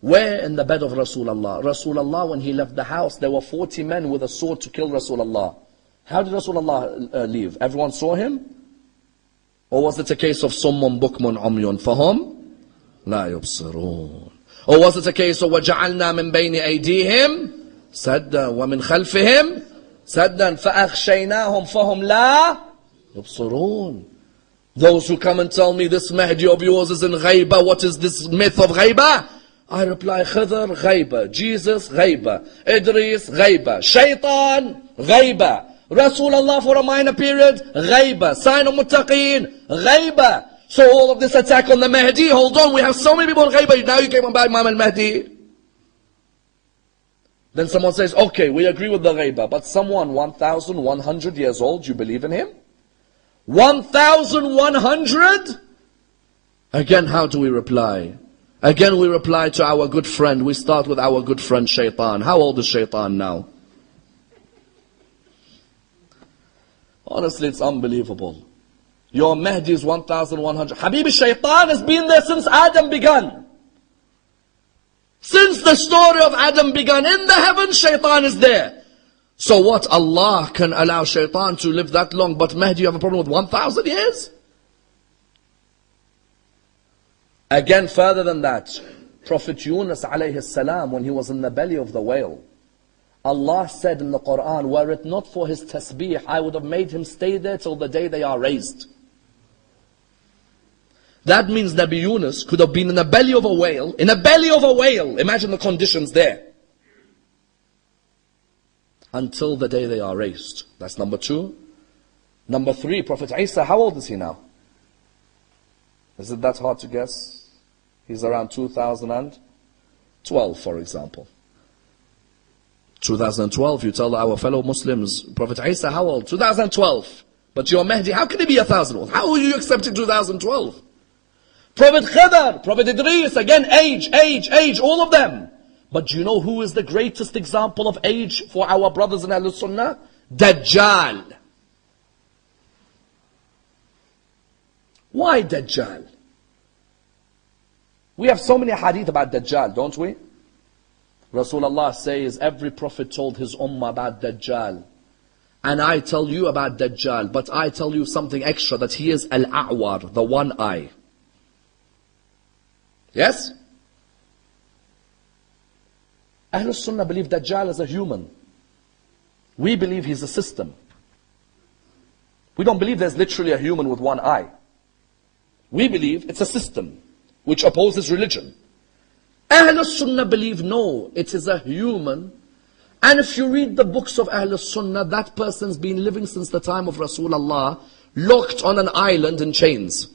Where? In the bed of Rasulullah. Rasulullah, when he left the house, there were 40 men with a sword to kill Rasulullah. How did Rasulullah leave? Everyone saw him? Or was it a case of summun bukmun umyun fahum la yubsirun? Or was it a case of وَجَعَلْنَا مِن بَيْنِ أَيْدِيهِمْ سَدًّا وَمِنْ خَلْفِهِمْ سَدًّا فَأَخْشَيْنَاهُمْ فَهُمْ لَا يُبْصِرُونَ? Those who come and tell me this Mahdi of yours is in ghaibah, what is this myth of ghaibah? I reply, Khidr, ghaibah. Jesus, ghaibah. Idris, ghaibah. Shaitan, ghaibah. Rasulullah for a minor period, ghaibah. Sign of Muttaqeen, ghaibah. So all of this attack on the Mahdi, hold on, we have so many people in ghaibah, now you came about Imam al-Mahdi. Then someone says, okay, we agree with the ghaibah, but someone 1,100 years old, you believe in him? 1,100? Again, how do we reply? Again, we reply to our good friend. We start with our good friend Shaitan. How old is Shaitan now? Honestly, it's unbelievable. Your Mahdi is 1,100. Habibi, Shaitan has been there since Adam began. Since the story of Adam began, in the heavens, Shaitan is there. So what? Allah can allow Shaitan to live that long, but Mahdi, you have a problem with 1,000 years? Again, further than that, Prophet Yunus alayhi salam, when he was in the belly of the whale, Allah said in the Quran, were it not for his tasbih, I would have made him stay there till the day they are raised. That means Nabi Yunus could have been in the belly of a whale, imagine the conditions there, until the day they are raised. That's number 2. Number 3, Prophet Isa, how old is he now? Is it that hard to guess? He's around 2012, for example. 2012, you tell our fellow Muslims, Prophet Isa, how old? 2012. But your Mahdi, how can he be 1,000 old? How are you accepting 2012? Prophet Khidr, Prophet Idris, again, age, all of them. But do you know who is the greatest example of age for our brothers in Ahlul Sunnah? Dajjal. Why Dajjal? We have so many hadith about Dajjal, don't we? Rasulullah says every prophet told his ummah about Dajjal. And I tell you about Dajjal, but I tell you something extra, that he is Al-A'war, the one eye. Yes? Ahlul Sunnah believe Dajjal is a human. We believe he's a system. We don't believe there's literally a human with one eye. We believe it's a system which opposes religion. Ahlul Sunnah believe no, it is a human. And if you read the books of Ahlul Sunnah, that person's been living since the time of Rasulullah, locked on an island in chains.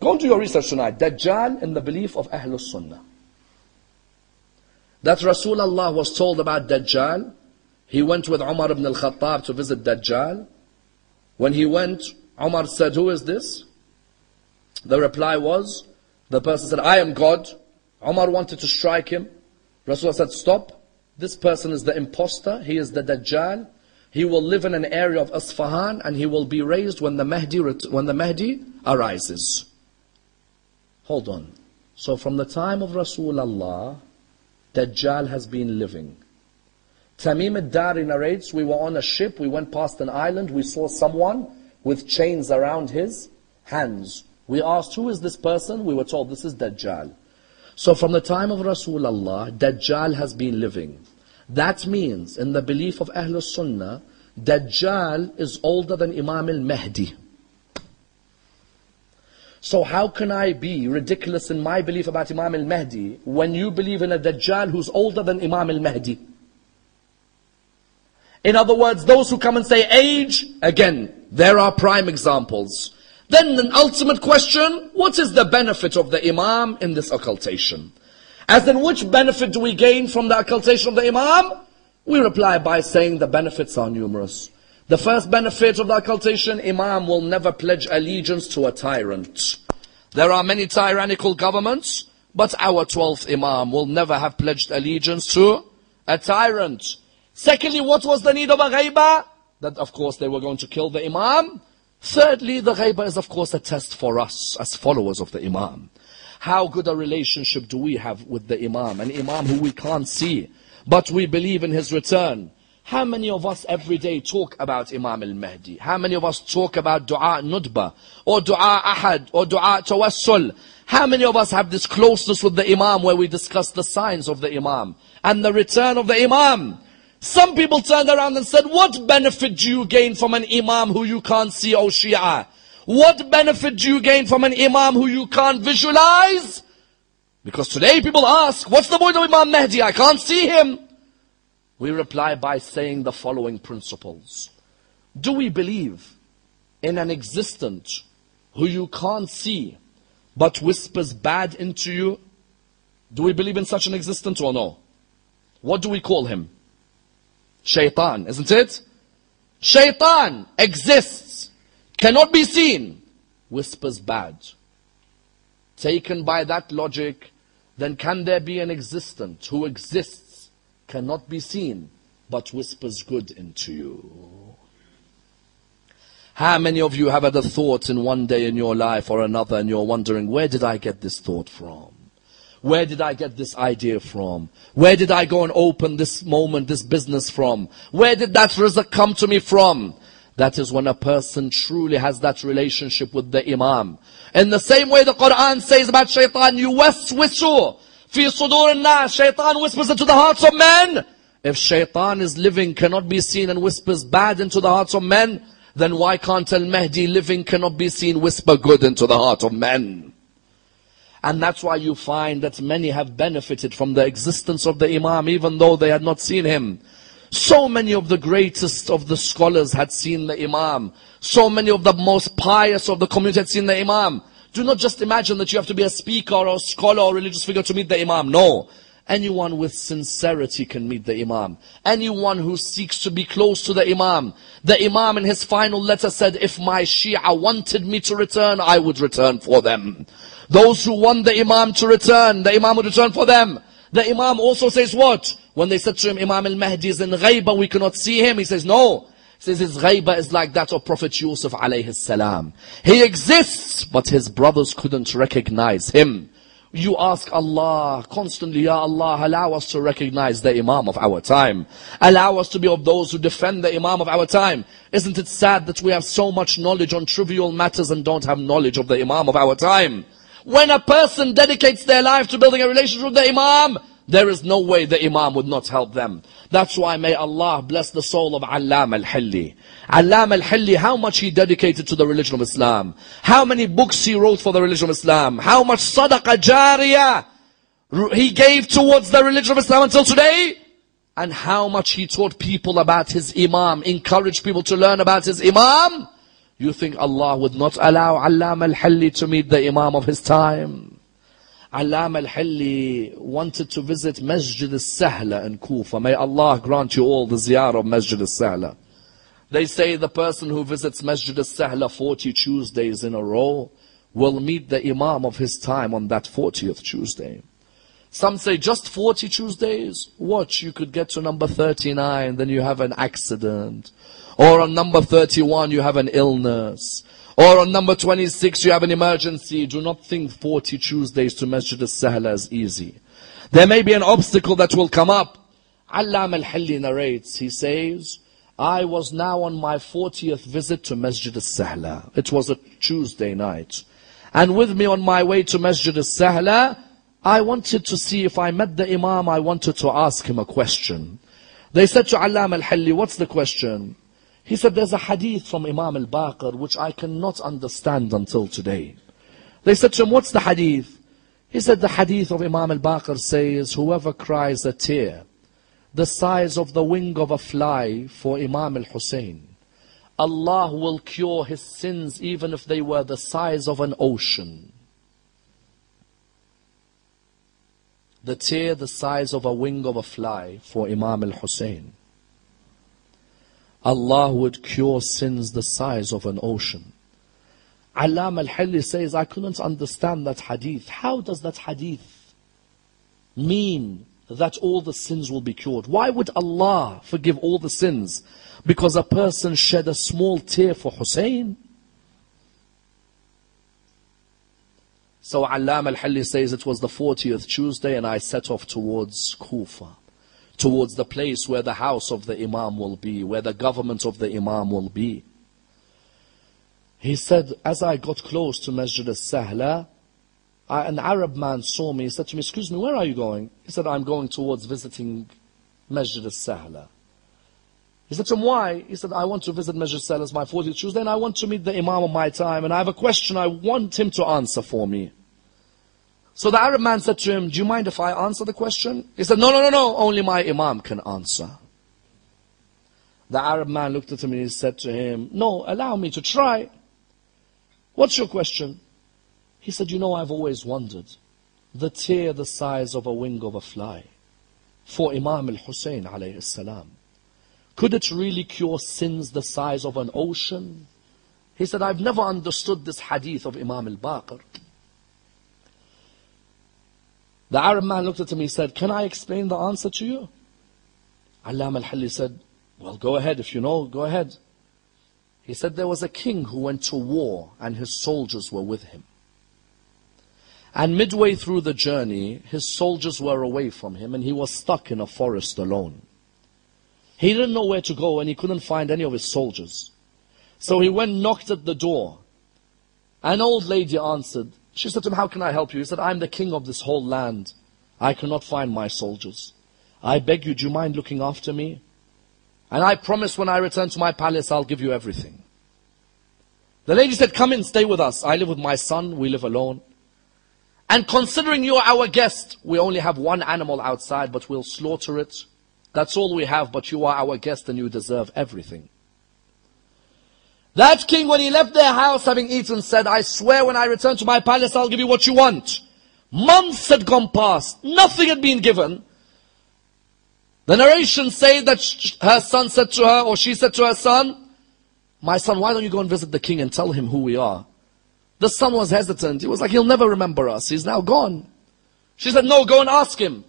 Go and do your research tonight. Dajjal in the belief of Ahlul Sunnah. That Rasulullah was told about Dajjal. He went with Umar ibn al-Khattab to visit Dajjal. When he went, Umar said, who is this? The reply was, the person said, I am God. Umar wanted to strike him. Rasulullah said, stop. This person is the imposter. He is the Dajjal. He will live in an area of Isfahan and he will be raised when the Mahdi arises. Hold on. So from the time of Rasulullah, Dajjal has been living. Tamim ad-Dari narrates, we were on a ship, we went past an island, we saw someone with chains around his hands. We asked, who is this person? We were told, this is Dajjal. So from the time of Rasulullah, Dajjal has been living. That means, in the belief of Ahlul Sunnah, Dajjal is older than Imam al-Mahdi. So how can I be ridiculous in my belief about Imam al-Mahdi when you believe in a Dajjal who's older than Imam al-Mahdi? In other words, those who come and say age, again, there are prime examples. Then an ultimate question, what is the benefit of the Imam in this occultation? As in, which benefit do we gain from the occultation of the Imam? We reply by saying the benefits are numerous. The first benefit of the occultation, Imam will never pledge allegiance to a tyrant. There are many tyrannical governments, but our 12th Imam will never have pledged allegiance to a tyrant. Secondly, what was the need of a ghaiba? That of course they were going to kill the Imam. Thirdly, the ghaiba is of course a test for us as followers of the Imam. How good a relationship do we have with the Imam? An Imam who we can't see, but we believe in his return. How many of us every day talk about Imam al-Mahdi? How many of us talk about Dua Nudba, or Dua Ahad, or Dua Tawassul? How many of us have this closeness with the Imam where we discuss the signs of the Imam and the return of the Imam? Some people turned around and said, what benefit do you gain from an Imam who you can't see, O Shia? What benefit do you gain from an Imam who you can't visualize? Because today people ask, what's the point of Imam Mahdi? I can't see him. We reply by saying the following principles. Do we believe in an existent who you can't see but whispers bad into you? Do we believe in such an existent or no? What do we call him? Shaitan, isn't it? Shaitan exists, cannot be seen, whispers bad. Taken by that logic, then can there be an existent who exists, cannot be seen, but whispers good into you? How many of you have had a thought in one day in your life or another and you're wondering, where did I get this thought from? Where did I get this idea from? Where did I go and open this moment, this business from? Where did that rizq come to me from? That is when a person truly has that relationship with the Imam. In the same way the Quran says about Shaitan, yuwaswisu fi sudur an-nas. Shaitan whispers into the hearts of men. If Shaitan is living, cannot be seen, and whispers bad into the hearts of men, then why can't al-Mahdi living, cannot be seen, whisper good into the heart of men? And that's why you find that many have benefited from the existence of the Imam, even though they had not seen him. So many of the greatest of the scholars had seen the Imam. So many of the most pious of the community had seen the Imam. Do not just imagine that you have to be a speaker or a scholar or religious figure to meet the Imam. No. Anyone with sincerity can meet the Imam. Anyone who seeks to be close to the Imam. The Imam in his final letter said, if my Shia wanted me to return, I would return for them. Those who want the Imam to return, the Imam would return for them. The Imam also says what? When they said to him, Imam al-Mahdi is in ghaiba, we cannot see him. He says, no. He says his ghaiba is like that of Prophet Yusuf alayhi salam. He exists, but his brothers couldn't recognize him. You ask Allah constantly, Ya Allah, allow us to recognize the Imam of our time. Allow us to be of those who defend the Imam of our time. Isn't it sad that we have so much knowledge on trivial matters and don't have knowledge of the Imam of our time? When a person dedicates their life to building a relationship with the Imam, there is no way the Imam would not help them. That's why may Allah bless the soul of Allam al-Hilli. Allam al-Hilli, how much he dedicated to the religion of Islam. How many books he wrote for the religion of Islam. How much sadaqah jariyah he gave towards the religion of Islam until today. And how much he taught people about his Imam, encouraged people to learn about his Imam. You think Allah would not allow Allam al-Hilli to meet the Imam of his time? Allam al-Hilli wanted to visit Masjid al-Sahla in Kufa. May Allah grant you all the ziyarah of Masjid al-Sahla. They say the person who visits Masjid al-Sahla 40 Tuesdays in a row will meet the Imam of his time on that 40th Tuesday. Some say just 40 Tuesdays? Watch, you could get to number 39, then you have an accident. Or on number 31 you have an illness. Or on number 26 you have an emergency. Do not think 40 Tuesdays to Masjid al-Sahla is easy. There may be an obstacle that will come up. Allam al-Hilli narrates, he says, I was now on my 40th visit to Masjid al-Sahla. It was a Tuesday night. And with me on my way to Masjid al-Sahla, I wanted to see if I met the Imam, I wanted to ask him a question. They said to Allam al-Hilli, what's the question? He said, there's a hadith from Imam al-Baqir which I cannot understand until today. They said to him, what's the hadith? He said, the hadith of Imam al-Baqir says, whoever cries a tear the size of the wing of a fly for Imam al-Hussein, Allah will cure his sins even if they were the size of an ocean. The tear the size of a wing of a fly for Imam al-Hussein, Allah would cure sins the size of an ocean. Allam al-Hilli says, I couldn't understand that hadith. How does that hadith mean that all the sins will be cured? Why would Allah forgive all the sins because a person shed a small tear for Hussein? So Allam al-Hilli says, it was the 40th Tuesday and I set off towards Kufa, towards the place where the house of the Imam will be, where the government of the Imam will be. He said, as I got close to Masjid al-Sahla, an Arab man saw me. He said to me, excuse me, where are you going? He said, I'm going towards visiting Masjid al-Sahla. He said to him, why? He said, I want to visit Masjid al-Sahla. It's my 40th Tuesday and I want to meet the Imam of my time and I have a question I want him to answer for me. So the Arab man said to him, do you mind if I answer the question? He said, no, only my Imam can answer. The Arab man looked at him and he said to him, no, allow me to try. What's your question? He said, you know, I've always wondered, the tear the size of a wing of a fly for Imam al-Hussein alayhi salam, could it really cure sins the size of an ocean? He said, I've never understood this hadith of Imam al-Baqir. The Arab man looked at him, he said, can I explain the answer to you? Allam al-Hilli said, well, go ahead, if you know, go ahead. He said, there was a king who went to war and his soldiers were with him. And midway through the journey, his soldiers were away from him and he was stuck in a forest alone. He didn't know where to go and he couldn't find any of his soldiers. So he went and knocked at the door. An old lady answered. She said to him, how can I help you? He said, I'm the king of this whole land. I cannot find my soldiers. I beg you, do you mind looking after me? And I promise when I return to my palace, I'll give you everything. The lady said, come in, stay with us. I live with my son, we live alone. And considering you're our guest, we only have one animal outside, but we'll slaughter it. That's all we have, but you are our guest and you deserve everything. That king, when he left their house, having eaten, said, I swear when I return to my palace, I'll give you what you want. Months had gone past. Nothing had been given. The narrations say that her son said to her, or she said to her son, my son, why don't you go and visit the king and tell him who we are? The son was hesitant. He was like, he'll never remember us. He's now gone. She said, no, go and ask him.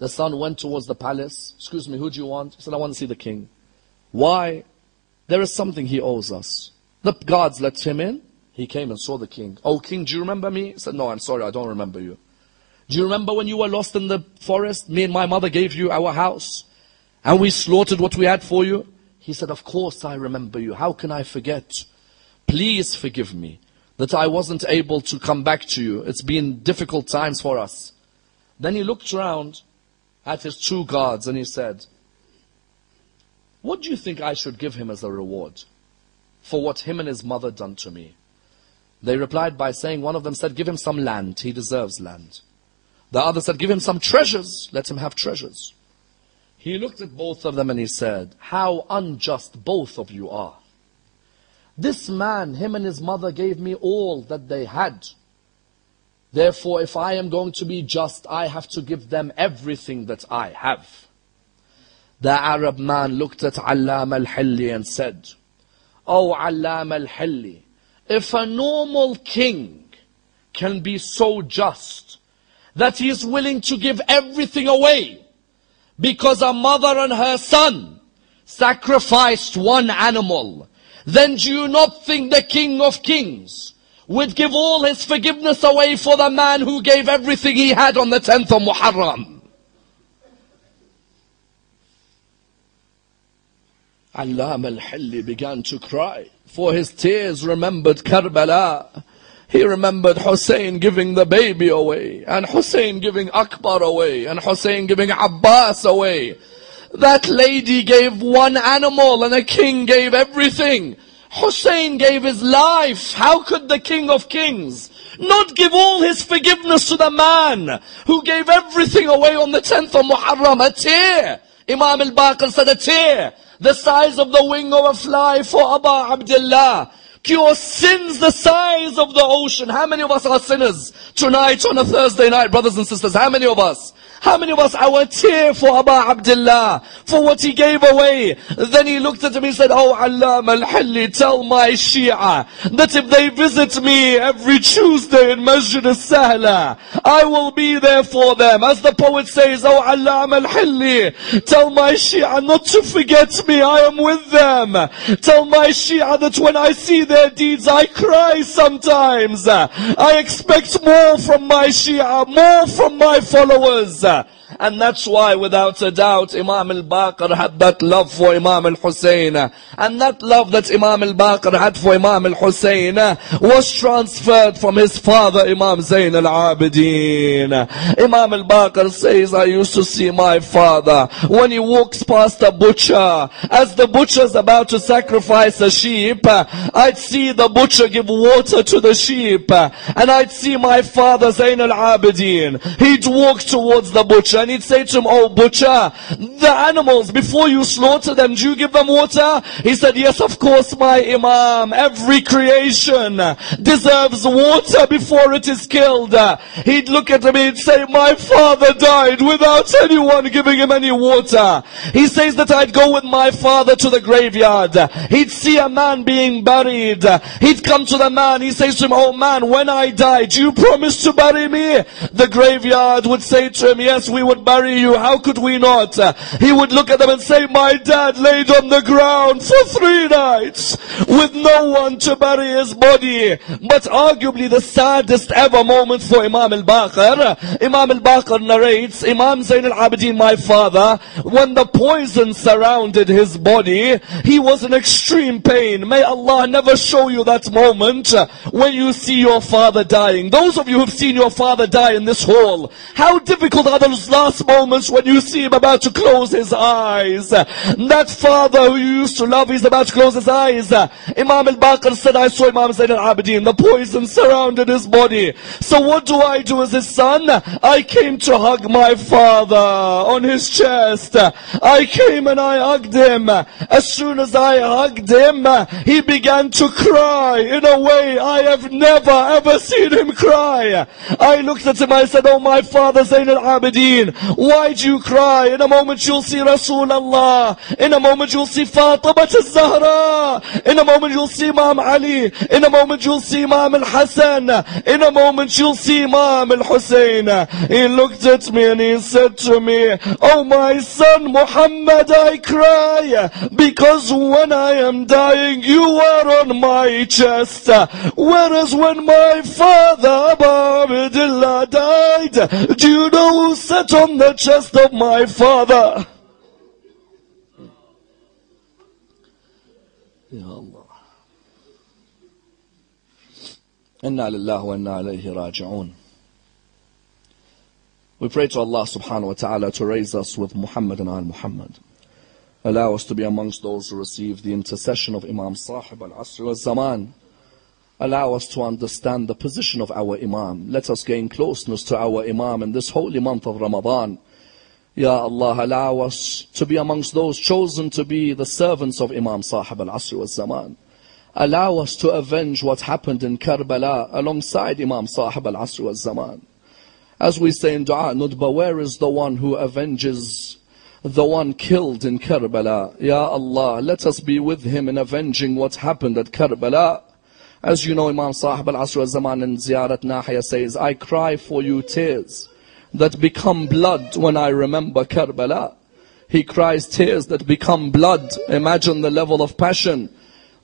The son went towards the palace. Excuse me, who do you want? He said, I want to see the king. Why? There is something he owes us. The guards let him in. He came and saw the king. Oh, king, do you remember me? He said, no, I'm sorry, I don't remember you. Do you remember when you were lost in the forest? Me and my mother gave you our house. And we slaughtered what we had for you. He said, of course I remember you. How can I forget? Please forgive me that I wasn't able to come back to you. It's been difficult times for us. Then he looked around at his two guards and he said, what do you think I should give him as a reward for what him and his mother done to me? They replied by saying, one of them said, give him some land. He deserves land. The other said, give him some treasures. Let him have treasures. He looked at both of them and he said, how unjust both of you are. This man, him and his mother gave me all that they had. Therefore, if I am going to be just, I have to give them everything that I have. The Arab man looked at Allam al-Hilli and said, oh Allam al-Hilli, if a normal king can be so just that he is willing to give everything away because a mother and her son sacrificed one animal, then do you not think the King of Kings would give all his forgiveness away for the man who gave everything he had on the 10th of Muharram. Allama al-Hilli began to cry, for his tears remembered Karbala. He remembered Hussein giving the baby away, and Hussein giving Akbar away, and Hussein giving Abbas away. That lady gave one animal and a king gave everything. Hussein gave his life. How could the King of Kings not give all his forgiveness to the man who gave everything away on the 10th of Muharram? A tear. Imam al-Baqir said a tear, the size of the wing of a fly for Aba Abdullah, cure sins the size of the ocean. How many of us are sinners tonight on a Thursday night, brothers and sisters? How many of us? How many of us, our tear for Aba Abdullah, for what he gave away? Then he looked at him and said, oh Allama al-Hilli, tell my Shia that if they visit me every Tuesday in Masjid al-Sahla, I will be there for them. As the poet says, oh Allama al-Hilli, tell my Shia not to forget me, I am with them. Tell my Shia that when I see their deeds, I cry sometimes. I expect more from my Shia, more from my followers. And that's why, without a doubt, Imam al-Baqir had that love for Imam al-Hussein. And that love that Imam al-Baqir had for Imam al-Hussein was transferred from his father, Imam Zayn al-Abidin. Imam al-Baqir says, I used to see my father when he walks past a butcher. As the butcher's about to sacrifice a sheep, I'd see the butcher give water to the sheep. And I'd see my father, Zayn al-Abidin. He'd walk towards the butcher and he'd say to him, oh butcher, the animals, before you slaughter them, do you give them water? He said, yes, of course, my Imam. Every creation deserves water before it is killed. He'd look at him and he'd say, my father died without anyone giving him any water. He says that I'd go with my father to the graveyard. He'd see a man being buried. He'd come to the man. He says to him, oh man, when I die, do you promise to bury me? The graveyard would say to him, yes, we would bury you. How could we not? He would look at them and say, my dad laid on the ground for 3 nights with no one to bury his body. But arguably the saddest ever moment for Imam al-Baqir, Imam al-Baqir narrates, Imam Zayn al-Abidin, my father, when the poison surrounded his body, he was in extreme pain. May Allah never show you that moment when you see your father dying. Those of you who've seen your father die in this hall, how difficult are those last moments when you see him about to close his eyes? That father who you used to love, he's about to close his eyes. Imam al-Baqir said, I saw Imam Zayn al-Abidin, the poison surrounded his body. So what do I do as his son? I came to hug my father on his chest. I came and I hugged him. As soon as I hugged him, he began to cry in a way I have never ever seen him cry. I looked at him, I said, oh my father Zayn al-Abidin, why do you cry? In a moment you'll see Rasulullah. In a moment you'll see Fatima al-Zahra. In a moment you'll see Imam Ali. In a moment you'll see Imam al-Hassan. In a moment you'll see Imam al-Hussein. He looked at me and he said to me, oh my son Muhammad, I cry because when I am dying you are on my chest. Whereas when my father Abu Abdullah died, do you know who sat on the chest of my father? Ya Allah. Inna lillahi wa inna ilayhi raji'un. We pray to Allah subhanahu wa ta'ala to raise us with Muhammad and al-Muhammad. Allow us to be amongst those who receive the intercession of Imam Sahib al-Asr wal-Zaman. Allow us to understand the position of our Imam. Let us gain closeness to our Imam in this holy month of Ramadan. Ya Allah, allow us to be amongst those chosen to be the servants of Imam Sahib al-Asr wal-Zaman. Allow us to avenge what happened in Karbala alongside Imam Sahib al-Asr wal-Zaman. As we say in Dua Nudba, where is the one who avenges the one killed in Karbala? Ya Allah, let us be with him in avenging what happened at Karbala. As you know, Imam Sahib al-Asr wal-Zaman in Ziyarat Nahiya says, I cry for you tears that become blood when I remember Karbala. He cries tears that become blood. Imagine the level of passion.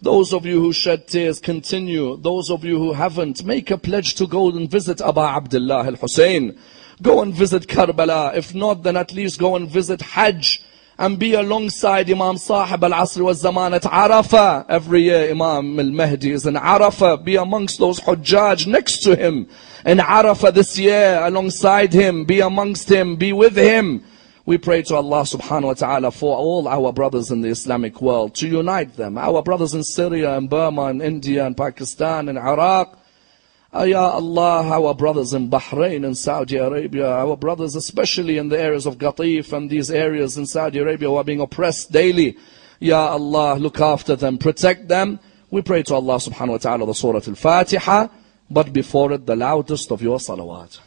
Those of you who shed tears, continue. Those of you who haven't, make a pledge to go and visit Aba Abdullah al-Hussein. Go and visit Karbala. If not, then at least go and visit Hajj. And be alongside Imam Sahib al-Asr wal-Zaman at Arafah. Every year Imam al-Mahdi is in Arafah. Be amongst those Hujjaj next to him. In Arafah this year, alongside him. Be amongst him. Be with him. We pray to Allah subhanahu wa ta'ala for all our brothers in the Islamic world, to unite them. Our brothers in Syria and Burma and India and Pakistan and Iraq. Ya Allah, our brothers in Bahrain and Saudi Arabia, our brothers especially in the areas of Qatif and these areas in Saudi Arabia who are being oppressed daily. Ya Allah, look after them, protect them. We pray to Allah subhanahu wa ta'ala the Surah Al-Fatiha, but before it the loudest of your salawat.